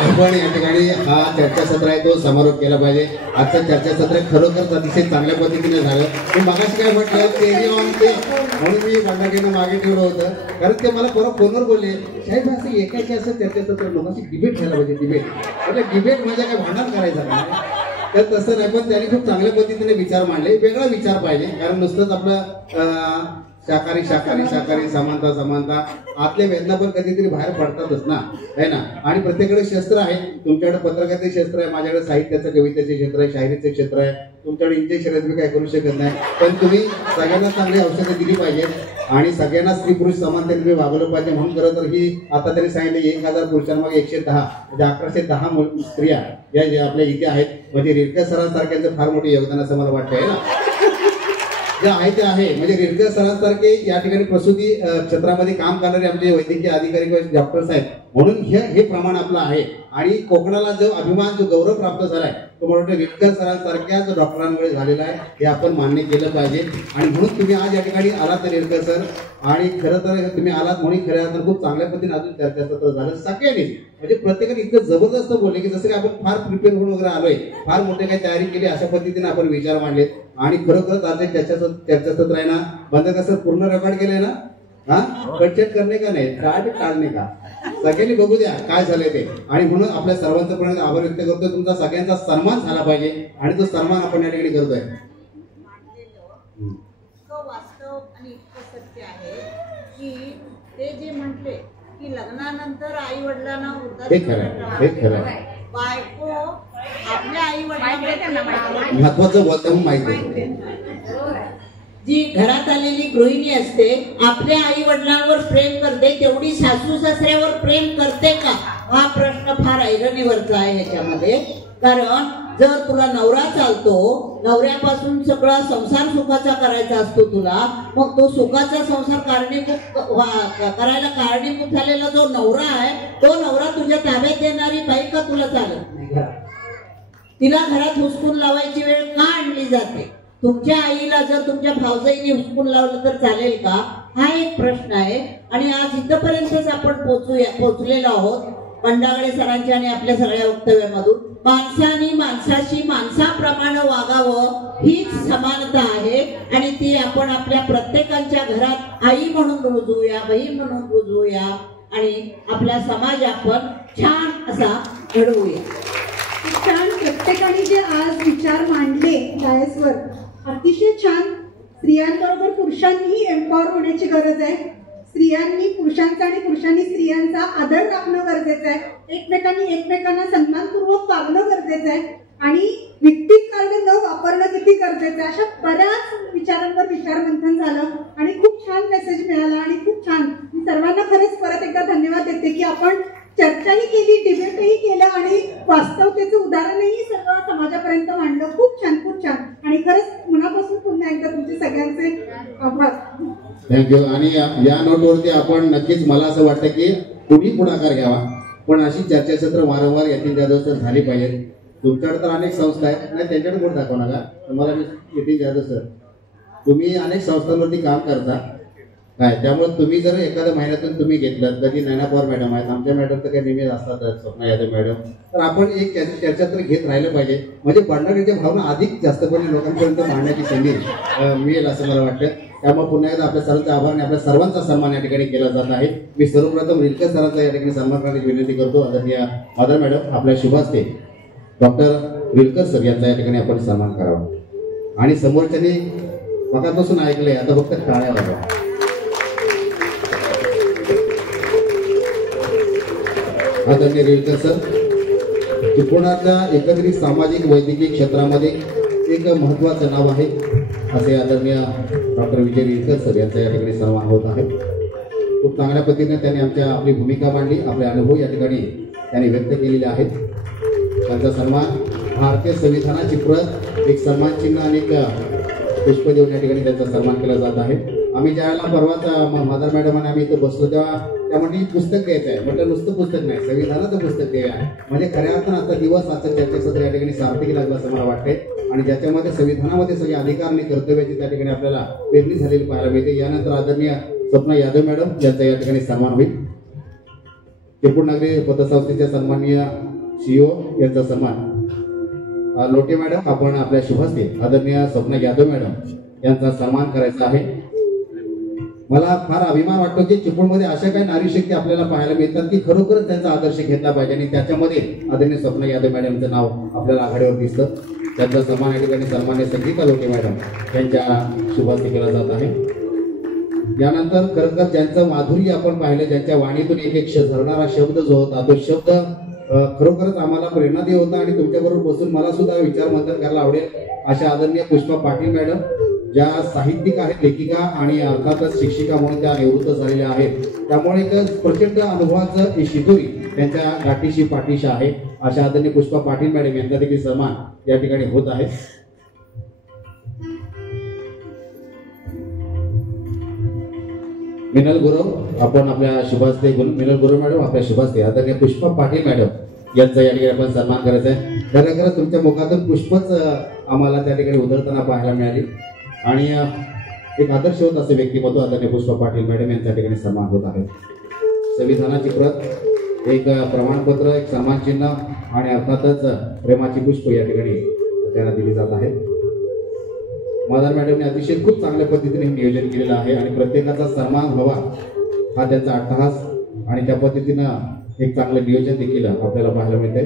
आपण या ठिकाणी हा चर्चासत्र आहे तो समारोप केला पाहिजे. आजचं चर्चासत्र खरोखर अतिशय चांगल्या पद्धतीने झालं. मी मागाशी काय म्हटलं ते म्हणून मी भांडारेंना मागे ठेवलं होतं, कारण ते मला परत फोनवर बोलले साहेब असं एकाचे असं चर्चासत्र नको, अशी डिबेट व्हायला पाहिजे. डिबेट म्हणजे काय भांडण करायचं नाही, तर तसं नाही. पण त्यांनी खूप चांगल्या पद्धतीने विचार मांडले. वेगळा विचार पाहिजे, कारण नुसतंच आपलं शाकाहारी शाकाहारी शाकाहारी समानता समानता आतल्या वेदना पण कधीतरी बाहेर पडतातच ना, है ना. आणि प्रत्येकाकडे शस्त्र आहे. तुमच्याकडे पत्रकारितेचे क्षेत्र आहे, माझ्याकडे साहित्याचं कवितेचे क्षेत्र आहे, शायरीचे क्षेत्र आहे. तुमच्याकडे इंजेक्शन मी काय करू शकत नाही, पण तुम्ही सगळ्यांना चांगली औषधं दिली पाहिजेत आणि सगळ्यांना स्त्री पुरुष समानतेने तुम्ही वागवलं पाहिजे. म्हणून खरं तर ही आता त्यांनी सांगितलं 1000 पुरुषांमागे 110 म्हणजे 1110 स्त्रिया या आपल्या इथे आहेत. म्हणजे रेडकर सरांसारख्यांचं फार मोठं योगदान असं मला वाटतंय ना. जे आहे ते आहे. म्हणजे रिडकर सरांसारखे या ठिकाणी प्रसूती क्षेत्रामध्ये काम करणारे आमचे वैद्यकीय अधिकारी किंवा डॉक्टर्स आहेत, म्हणून हे प्रमाण आपलं आहे. आणि कोकणाला जो अभिमान, जो गौरव प्राप्त झालाय तो मला वाटतं रिडकर सरांसारख्याच डॉक्टरांमुळे झालेला आहे, हे आपण मान्य केलं पाहिजे. आणि म्हणून तुम्ही आज या ठिकाणी आलात रिडकर सर, आणि खरं तर तुम्ही आलात म्हणून खऱ्या अर्थानं खूप चांगल्या पद्धतीने अजून चर्चासत्र झालं सगळ्यांनीच. म्हणजे प्रत्येकाने इतकं जबरदस्त बोलले की जसं की आपण फार प्रिपेअर होऊन वगैरे आलोय, फार मोठे काही तयारी केली अशा पद्धतीने आपण विचार मांडले. आणि खरोखरच आज चर्चासत्र आहे ना, बंद कसं पूर्ण रेकॉर्ड केलंय ना, हा कटचेट करणे का नाही, टाळणे का, सगळ्यांनी बघू द्या काय झालंय ते. आणि म्हणून आपल्या सर्वांचा पण आभार व्यक्त करतोय. तुमचा सगळ्यांचा सन्मान झाला पाहिजे आणि तो सन्मान आपण या ठिकाणी करतोय. वास्तव आणि इतकं सत्य आहे की ते जे म्हटले की लग्नानंतर आई वडिलांना बायको आपल्या आई वडिलांना महत्वाचं बोलतं माहिती, जी घरात आलेली गृहिणी असते आपल्या आई वडिलांवर प्रेम करते, तेवढी सासू सासऱ्यावर प्रेम करते का, हा प्रश्न फार ऐरणीवरचा आहे ह्याच्यामध्ये. कारण जर तुला नवरा चालतो, नवऱ्यापासून सगळा संसार सुखाचा करायचा असतो तुला, मग तो सुखाचा संसार करायला कारणीभूत झालेला जो नवरा आहे, तो नवरा तुझ्या ताब्यात देणारी बाई का तुला चालत नाही. तिला घरात हुसकून लावायची वेळ का आणली जाते. तुमच्या आईला जर तुमच्या भावजाईने हुसकून लावलं तर चालेल का, हा एक प्रश्न आहे. आणि आज इथपर्यंतच आपण पोचलेलो आहोत पंडागळे सरांच्या आणि आपल्या सगळ्या वक्तव्यामधून. माणसाने माणसाशी माणसाप्रमाणे वागावं हीच समानता आहे, आणि ती आपण आपल्या प्रत्येकाच्या घरात आई म्हणून रुजवूया, बहीण म्हणून रुजवूया, आणि आपला समाज आपण छान असा घडवूया. छान प्रत्येकाने जे आज विचार मांडले डायसवर, अतिशय छान. स्त्रियांबरोबर पुरुषांनीही एम्पॉवर होण्याची गरज आहे. स्त्रियांनी पुरुषांचा आणि पुरुषांनी स्त्रियांचा आदर राखणं गरजेचं आहे. एकमेकांना सन्मानपूर्वक वागणं गरजेचं आहे. आणि विक्टिम कार्ड न वापरणं किती गरजेचं आहे. अशा बऱ्याच विचारांवर विचारमंथन झालं आणि खूप छान मेसेज मिळाला आणि खूप छान. मी सर्वांना खरंच परत एकदा धन्यवाद देते की आपण चर्चाही केली, डिबेटही केलं आणि वास्तवतेचं उदाहरणही सर्व समाजापर्यंत मांडलं. खूप छान, खूप छान. आणि खरंच मनापासून पुन्हा एकदा तुमचे सगळ्यांचे आभार. थँक्यू. आणि या नोटवरती आपण नक्कीच, मला असं वाटतं की तुम्ही पुढाकार घ्यावा, पण अशी चर्चासत्र वारंवार यतीन जाधव सर झाली पाहिजेत. तुमच्याकडे तर अनेक संस्था आहेत, नाही त्यांच्याकडे पुढे दाखवा नका. तुम्हाला यतीन जाधव सर, तुम्ही अनेक संस्थांवरती काम करता काय, त्यामुळे तुम्ही जर एखाद्या महिन्यातून तुम्ही घेतलं, कधी नैना पवार मॅडम आहेत, आमच्या मॅडम तर काही नेहमी असतात, स्वप्ना यादव मॅडम, तर आपण एक चर्चा तर घेत राहिलं पाहिजे. म्हणजे भांडणाऱ्याच्या भावना अधिक जास्तपणे लोकांपर्यंत मांडण्याची संधी मिळेल असं मला वाटतं. त्यामुळे पुन्हा एकदा आपल्या सर्वांचा आभार आणि आपल्या सर्वांचा सन्मान या ठिकाणी केला जात आहे. मी सर्वप्रथम रिडकर सरांचा या ठिकाणी सन्मान करण्याची विनंती करतो. आदरणीय माधव मॅडम, आपल्या शुभास्ते डॉक्टर रिडकर सर यांचा या ठिकाणी आपण सन्मान करावा. आणि समोरच्यानी मगापासून ऐकलंय, आता फक्त टाळ्या वाजवा. आदरणीय रिडकर सर, त्रिकोणाच्या एकत्रित सामाजिक वैद्यकीय क्षेत्रामध्ये एक महत्वाचं नाव आहे असे आदरणीय डॉक्टर विजय रिडकर सर यांचा या ठिकाणी सन्मान होत आहे. खूप चांगल्या पद्धतीने त्यांनी आपली भूमिका मांडली, आपले अनुभव या ठिकाणी त्यांनी व्यक्त केलेले आहेत. त्यांचा सन्मान भारतीय संविधानाची प्रत, एक सन्मान चिन्ह आणि एक पुष्प देऊन या ठिकाणी त्यांचा सन्मान केला जात आहे. आम्ही ज्यावेळेला परवाच माधव मॅडम आणि आम्ही इथं बसलो तेव्हा त्या म्हणजे पुस्तक घ्यायचं आहे म्हटलं, नुसतं पुस्तक नाही, संविधानाचं पुस्तक देऊया. म्हणजे खऱ्या अर्थानं आजचा दिवस, आजचं चर्चासत्र या ठिकाणी सार्थकी लागलं असं मला वाटते. आणि ज्याच्यामध्ये संविधानामध्ये सगळे अधिकार आणि कर्तव्याची त्या ठिकाणी आपल्याला पेरणी झालेली पाहायला मिळते. यानंतर आदरणीय स्वप्ना यादव मॅडम यांचा या ठिकाणी सन्मान होईल. त्रिपुरनगरी पतसंस्थेच्या सन्माननीय सीईओ यांचा सन्मान लोटे मॅडम, आपण आपल्या शुभहस्ते आदरणीय स्वप्ना यादव मॅडम यांचा सन्मान करायचा आहे. मला फार अभिमान वाटतो की चिपळूणमध्ये अशा काही नारी शक्ती आपल्याला पाहायला मिळतात की खरोखरच त्यांचा आदर्श घेतला पाहिजे. आणि त्याच्यामध्ये आदरणीय स्वप्ना यादव मॅडमचं नाव आपल्याला आघाडीवर दिसतं. त्यांचा सन्मान या ठिकाणी सन्मान्य संगीता लोटे मॅडम यांच्या शुभहस्ते केला जात आहे. यानंतर खरंतर ज्यांचं माधुर्य आपण पाहिलं, ज्यांच्या वाणीतून एक एक झरणारा शब्द जो होता, तो शब्द खरोखरच आम्हाला प्रेरणादायी होता. आणि तुमच्याबरोबर बसून मला सुद्धा विचार मंथन करायला आवडेल अशा आदरणीय पुष्पा पाटील मॅडम, ज्या साहित्यिक आहेत, लेखिका आणि अर्थातच शिक्षिका म्हणून त्या निवृत्त झालेल्या आहेत. त्यामुळे एक प्रचंड अनुभवाचं शिदोरी त्यांच्या गाठीशी पाठीशी आहे. अशा आदरणीय पुष्पा पाटील मॅडम यांचा देखील सन्मान या ठिकाणी होत आहे. मिनल गुरव आपण आपल्या शुभास्ते मिनल गुरव मॅडम आपल्या शुभास्ते आदरणीय पुष्पा पाटील मॅडम यांचा या ठिकाणी आपण सन्मान करायचा आहे. खरंच तुमच्या मुखातून पुष्पच आम्हाला त्या ठिकाणी उधळताना पाहायला मिळाली आणि एक आदर्श होत असे व्यक्तिमत्व आदरणीय पुष्पा पाटील मॅडम यांच्या ठिकाणी सन्मान होत आहे. संविधानाची प्रत, एक प्रमाणपत्र, एक सन्मान चिन्ह आणि अर्थातच प्रेमाची पुष्प या ठिकाणी त्यांना दिली जात आहे. मादार मॅडमने अतिशय खूप चांगल्या पद्धतीने नियोजन केलेलं आहे आणि प्रत्येकाचा सन्मान व्हावा हा त्यांचा अट्टहास आणि त्या पद्धतीनं एक चांगलं नियोजन देखील आपल्याला पाहायला मिळते.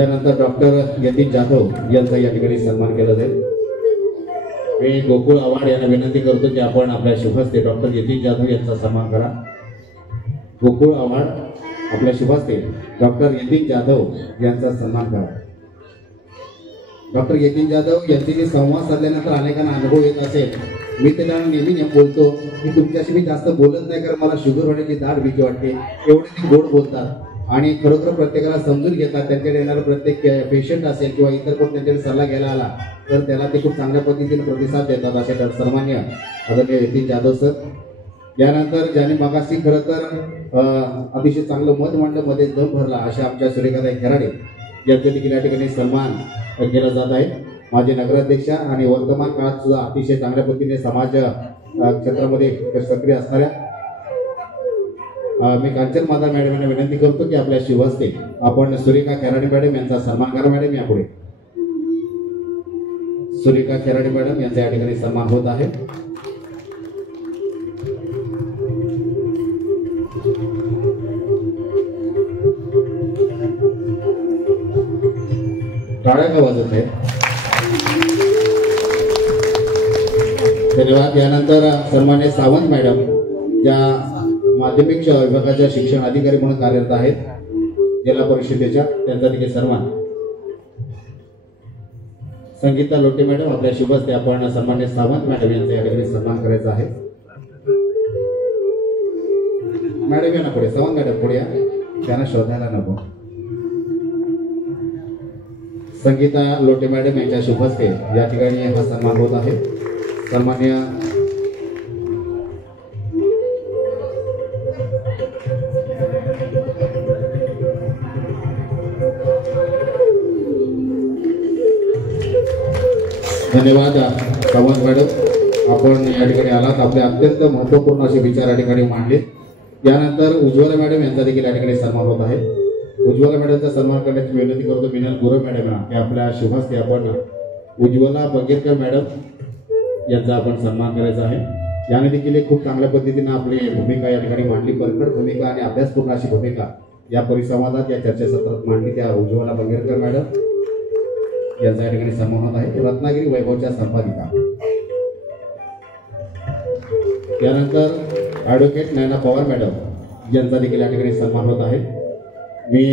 यानंतर डॉक्टर यतीन जाधव यांचा या ठिकाणी सन्मान केला जाईल. मी गोकुळ आव्हाड यांना विनंती करतो की आपण आपल्या शुभहस्ते डॉक्टर यतीन जाधव यांचा सन्मान करा. गोकुळ आव्हाड आपल्या शुभहस्ते डॉक्टर यतीन जाधव यांचा सन्मान करा. डॉक्टर यतीन जाधव यांची संवाद साधल्यानंतर अनेकांना अनुभव येत असेल. मी त्यांना नेहमी बोलतो की तुमच्याशी मी जास्त बोलत नाही कारण मला शुगर होण्याची दाट भीती वाटते. एवढे ते गोड बोलतात आणि खरोखर प्रत्येकाला समजून घेतात. त्यांच्याकडे येणारा प्रत्येक पेशंट असेल किंवा इतर कोण त्यांच्याकडे सल्ला घ्यायला आला तर त्याला ते खूप चांगल्या पद्धतीने प्रतिसाद देतात. अशा सन्मान्य आदरणीय यतीन जाधव सर. यानंतर ज्याने मगाशी खरं तर अतिशय चांगलं मत मांडलं, मध्ये दम भरला, अशा आमच्या सूर्यकांत खराडे यांचा देखील या ठिकाणी सन्मान केला जात आहे. माझे नगराध्यक्षा आणि वर्तमान काळात सुद्धा अतिशय चांगल्या पद्धतीने समाज क्षेत्रामध्ये सक्रिय असणाऱ्या मी कांचन मादा मॅडम यांना विनंती करतो की आपल्या शुभहस्ते आपण सुरेखा खेराडे मॅडम यांचा सन्मान करा. मॅडम यापुढे सुरेखा खेराडे मॅडम यांचा या ठिकाणी सन्मान होत आहे. टाळ्या का वाजत आहे? धन्यवाद. यानंतर सन्मान्य सावंत मॅडम ज्या माध्यमिक विभागाच्या शिक्षण अधिकारी म्हणून कार्यरत आहेत जिल्हा परिषदेच्या, त्यांचा देखील सन्मान. संगीता लोटे मॅडम आपल्या शुभहस्ते आपण सन्मान्य सावंत मॅडम यांचा या ठिकाणी सन्मान करायचा आहे. मॅडम यांना पुढे, सावंत मॅडम पुढे या, त्यांना शोधायला नको. संगीता लोटे मॅडम यांच्या शुभहस्ते या ठिकाणी हा सन्मान होत आहे. सन्मान्य धन्यवाद सावंत मॅडम, आपण या ठिकाणी आलात. आपले अत्यंत महत्वपूर्ण असे विचार या ठिकाणी मांडले. यानंतर उज्ज्वला मॅडम यांचा देखील या ठिकाणी सन्मान होत आहे. उज्ज्वला मॅडमचा सन्मान करण्याची विनंती करतो मिनल गुरव मॅडम यांना. आपल्या शुभहस्ते आपण उज्ज्वला बगेरकर मॅडम यांचा आपण सन्मान करायचा आहे. याने देखील एक खूप चांगल्या पद्धतीने आपली भूमिका या ठिकाणी मांडली. परखड भूमिका आणि अभ्यासपूर्ण अशी भूमिका या परिसंवादात या चर्चासत्रात मांडली. त्या उज्ज्वला बगेरकर मॅडम यांचा या ठिकाणी सन्मान होत आहे. रत्नागिरी वैभवच्या संपादिका. यानंतर ॲडव्होकेट नैना पवार मॅडम यांचा देखील या ठिकाणी सन्मान होत आहे. मी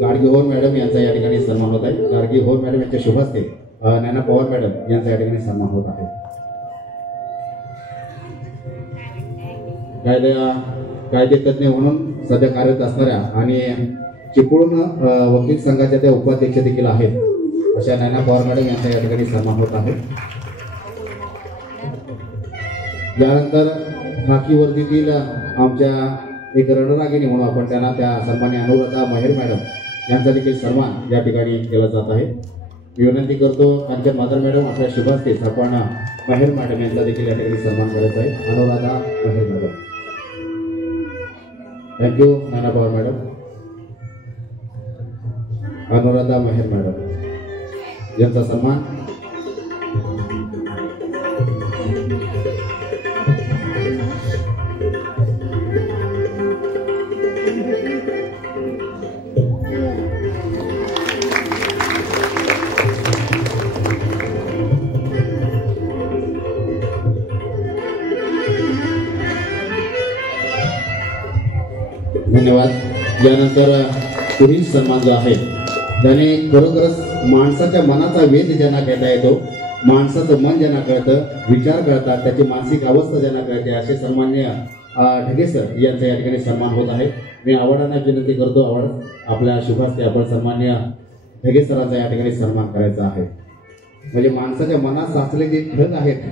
गाडगी होर मॅडम यांचा या ठिकाणी सन्मान होत आहे. गाडगी होर मॅडम यांच्या शुभहस्ते नैना पवार मॅडम यांचा या ठिकाणी सन्मान होत आहे. कायदे तज्ज्ञ म्हणून सध्या कार्यरत असणाऱ्या आणि चिपळूण वकील संघाच्या त्या उपाध्यक्ष देखील आहेत अशा नैना पवार मॅडम यांचा या ठिकाणी सन्मान होत आहे. यानंतर खाकी वर्दीतील आमच्या एक रणरागिणी म्हणून आपण त्यांना त्या सन्मान्य अनुराधा महेर मॅडम यांचा देखील सन्मान या ठिकाणी केला जात आहे. विनंती करतो कांचन माधर मॅडम आपल्या शुभहस्ते आपण महेर मॅडम यांचा देखील या ठिकाणी सन्मान करायचा आहे. अनुराधा महेर मॅडम. थँक्यू नैना पवार मॅडम. अनुराधा महेर मॅडम यांचा सन्मान. धन्यवाद. यानंतर पुढील सन्मान जो आहे त्याने खरोखरच माणसाच्या मनाचा वेध ज्यांना घेता येतो, माणसाचं मन ज्यांना कळतं, विचार कळतात, त्याची मानसिक अवस्था ज्यांना कळते, असे सन्मान्य ढगे सर यांचा या ठिकाणी सन्मान होत आहे. मी आव्हाडांना विनंती करतो, आव्हाड आपल्या शुभहस्ते आपण सन्मान्य ढगे सरांचा या ठिकाणी सन्मान करायचा आहे. म्हणजे माणसाच्या मनात साचले जे ढग आहेत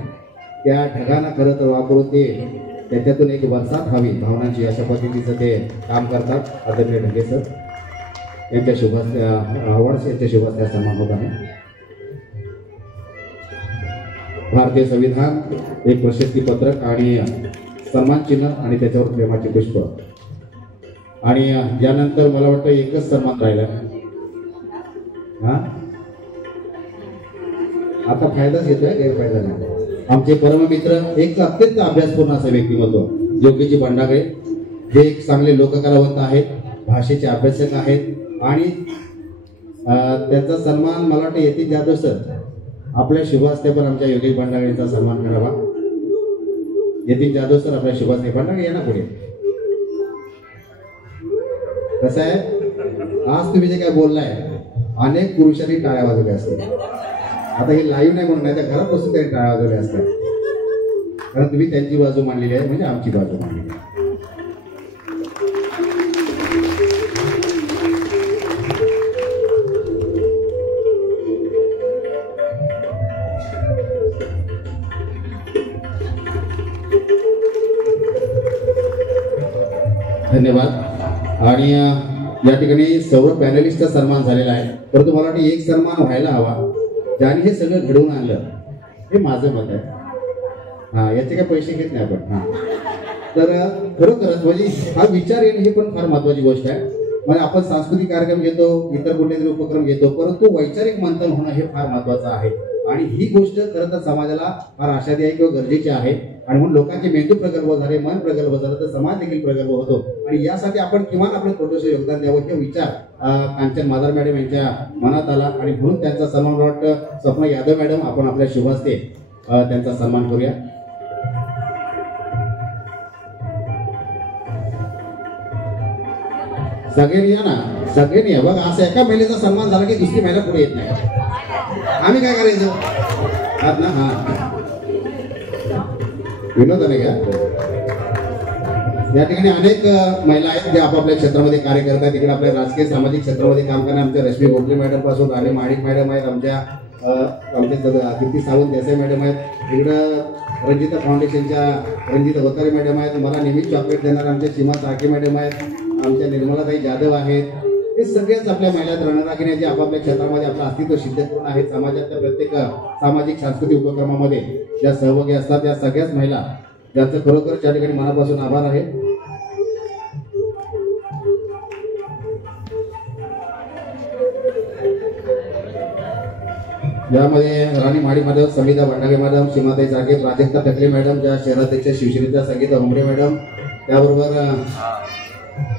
त्या ढगांना खरं तर वापरून ते त्याच्यातून एक वरसात हवी भावनांची, अशा पद्धतीचं ते काम करतात आदरणीय ढगे सर यांच्या आवाड यांच्या शुभास्त्या सन्मान होत आहे. भारतीय संविधान, एक प्रशस्ती पत्रक आणि सन्मान चिन्ह आणि त्याच्यावर प्रेमाचे पुष्प. आणि यानंतर मला वाटतं एकच सन्मान राहिला. हा आता फायदाच घेतोय, गैरफायदा नाही. आमचे परममित्र, एक अत्यंत अभ्यासपूर्ण असं व्यक्तिमत्व योगीजी भंडागळे, जे एक चांगले लोककलावंत आहेत, भाषेचे अभ्यासक आहेत आणि त्यांचा सन्मान मला वाटतं यतीन जाधव सर आपल्या शुभ हस्ते पण आमच्या योगेश भंडागळेंचा सन्मान करावा. यतीन जाधव सर आपल्या शुभ हस्ते. भंडागळे या ना पुढे. कसं आहे, आज तुम्ही जे काय बोललाय अनेक पुरुषांनी टाळ्या वाजवल्या असतात. आता हे लाईव्ह नाही म्हणून, नाही तर घरात बसून त्यांनी टाळ्या वाजवल्या असतात, कारण तुम्ही त्यांची बाजू मांडलेली आहे, म्हणजे आमची बाजू मांडलेली आहे. धन्यवाद. आणि या ठिकाणी सर्व पॅनलिस्टचा सन्मान झालेला आहे, परंतु मला वाटतं एक सन्मान व्हायला हवा ज्याने हे सगळं घडवून आणलं, हे माझं मत आहे. हा, याचे काही पैसे घेत नाही आपण. हा, तर खरोखरच म्हणजे हा विचार येणं हे पण फार महत्वाची गोष्ट आहे. म्हणजे आपण सांस्कृतिक कार्यक्रम घेतो, इतर कुठलेतरी उपक्रम घेतो, परंतु वैचारिक मंथन होणं हे फार महत्वाचं आहे. आणि ही गोष्ट खरं तर समाजाला फार आशादायी किंवा गरजेची आहे. आणि म्हणून लोकांचे मेंदू प्रगल्भ झाले, मन प्रगल्भ झालं तर समाज देखील प्रगल्भ होतो. आणि यासाठी आपण किमान आपलं छोटंसं योगदान द्यावं, हे विचार कांचन मादार मॅडम यांच्या मनात आला आणि म्हणून त्यांचा सन्मान वाटतं. स्वप्ना यादव मॅडम, आपण आपल्या शुभ हस्ते त्यांचा सन्मान करूया. सगळ्यांनी या ना, सगळ्यांनी या. बघा, असं एका महिलेचा सन्मान झाला की दुसरी महिला पुढे येत नाही. आम्ही काय करायचं ना. हा, विनोदाने घ्या. या ठिकाणी अनेक महिला आहेत ज्या आपापल्या क्षेत्रामध्ये कार्य करतात. तिकडे आपल्या राजकीय सामाजिक क्षेत्रामध्ये काम करणारे आमच्या रश्मी गोखले मॅडम पासून राणी महाडिक मॅडम आहेत, आमच्या कीर्ती सावंत देसाई मॅडम आहेत, इकडं रंजिता फाउंडेशनच्या रंजिता होतारे मॅडम आहेत, मला नेहमीच चॉकलेट देणार आमच्या सीमा चाके मॅडम आहेत, आमच्या निर्मलाताई जाधव आहेत. हे सगळेच आपल्या महिला रणरागिण्या जे आपापल्या क्षेत्रामध्ये आपलं अस्तित्व सिद्ध करून आहेत. समाजातल्या प्रत्येक सामाजिक सांस्कृतिक उपक्रमामध्ये ज्या सहभागी असतात त्या सगळ्याच महिला, ज्यांचं खरोखर त्या ठिकाणी मनापासून आभार आहे. यामध्ये राणी माडी मॅडम, समिता भंडागे मॅडम, सीमाताई जागे, प्राजक्ता टकले मॅडम, ज्या शहराध्यक्ष शिवसेनेच्या संगीता हुमरे मॅडम, त्याबरोबर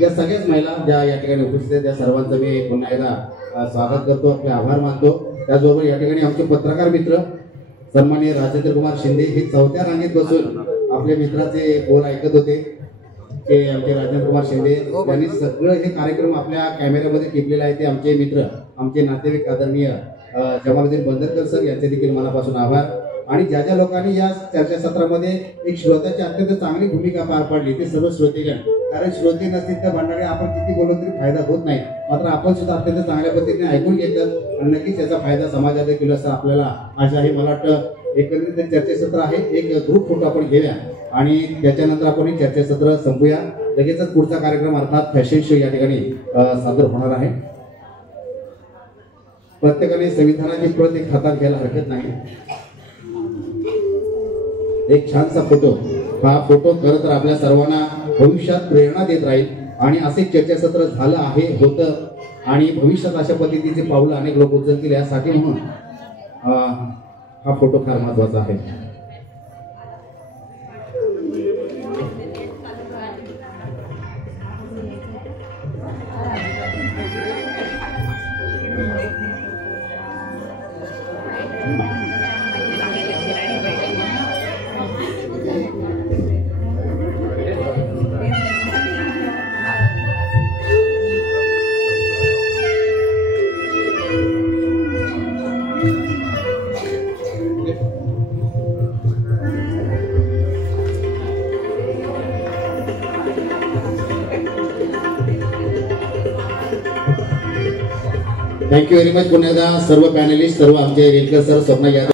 या सगळ्याच महिला ज्या या ठिकाणी उपस्थित आहेत, त्या सर्वांचं मी पुन्हा एकदा स्वागत करतो, आपले आभार मानतो. त्याचबरोबर या ठिकाणी आमचे पत्रकार मित्र सन्माननीय राजेंद्र कुमार शिंदे हे चौथ्या रांगेत बसून आपल्या मित्राचे बोल ऐकत होते. ते आमचे राजेंद्र कुमार शिंदे यांनी सगळं हे कार्यक्रम आपल्या कॅमेऱ्यामध्ये टिपलेला आहे. ते आमचे मित्र, आमचे नातेवाईक आदरणीय जमालुद्दीन बंदरकर सर, यांचे देखील मनापासून आभार. आणि ज्या ज्या लोकांनी या चर्चासत्रामध्ये एक श्रोत्याची अत्यंत चांगली भूमिका पार पाडली ते सर्व श्रोतेगण, कारण श्रोते नसतील तर भंडारे आपण किती बोललो तरी फायदा होत नाही. मात्र आपण सुद्धा अत्यंत चांगल्या पद्धतीने ऐकून घेतलं आणि नक्कीच त्याचा फायदा समाजात देखील असं आपल्याला आशा आहे. मला वाटतं एकत्रित चर्चासत्र आहे, एक ग्रुप फोटो आपण घेऊया आणि त्याच्यानंतर आपण हे चर्चासत्र संपूया. लगेचच पुढचा कार्यक्रम अर्थात फॅशन शो या ठिकाणी सादर होणार आहे. प्रत्येकाने संविधानाची प्रत एक हातात घ्यायला हरकत नाही. एक छानसा फोटो, हा फोटो खरं तर आपल्या सर्वांना भविष्यात प्रेरणा देत राहील. आणि असे चर्चासत्र झालं आहे, होतं आणि भविष्यात अशा पद्धतीचे पावलं अनेक लोक उचलतील यासाठी म्हणून हा फोटो फार महत्वाचा आहे. थँक्यू व्हेरी मच पुन्हा एकदा सर्व पॅनलिस्ट, सर्व आमचे रेलकर सर, स्वप्ना यादव.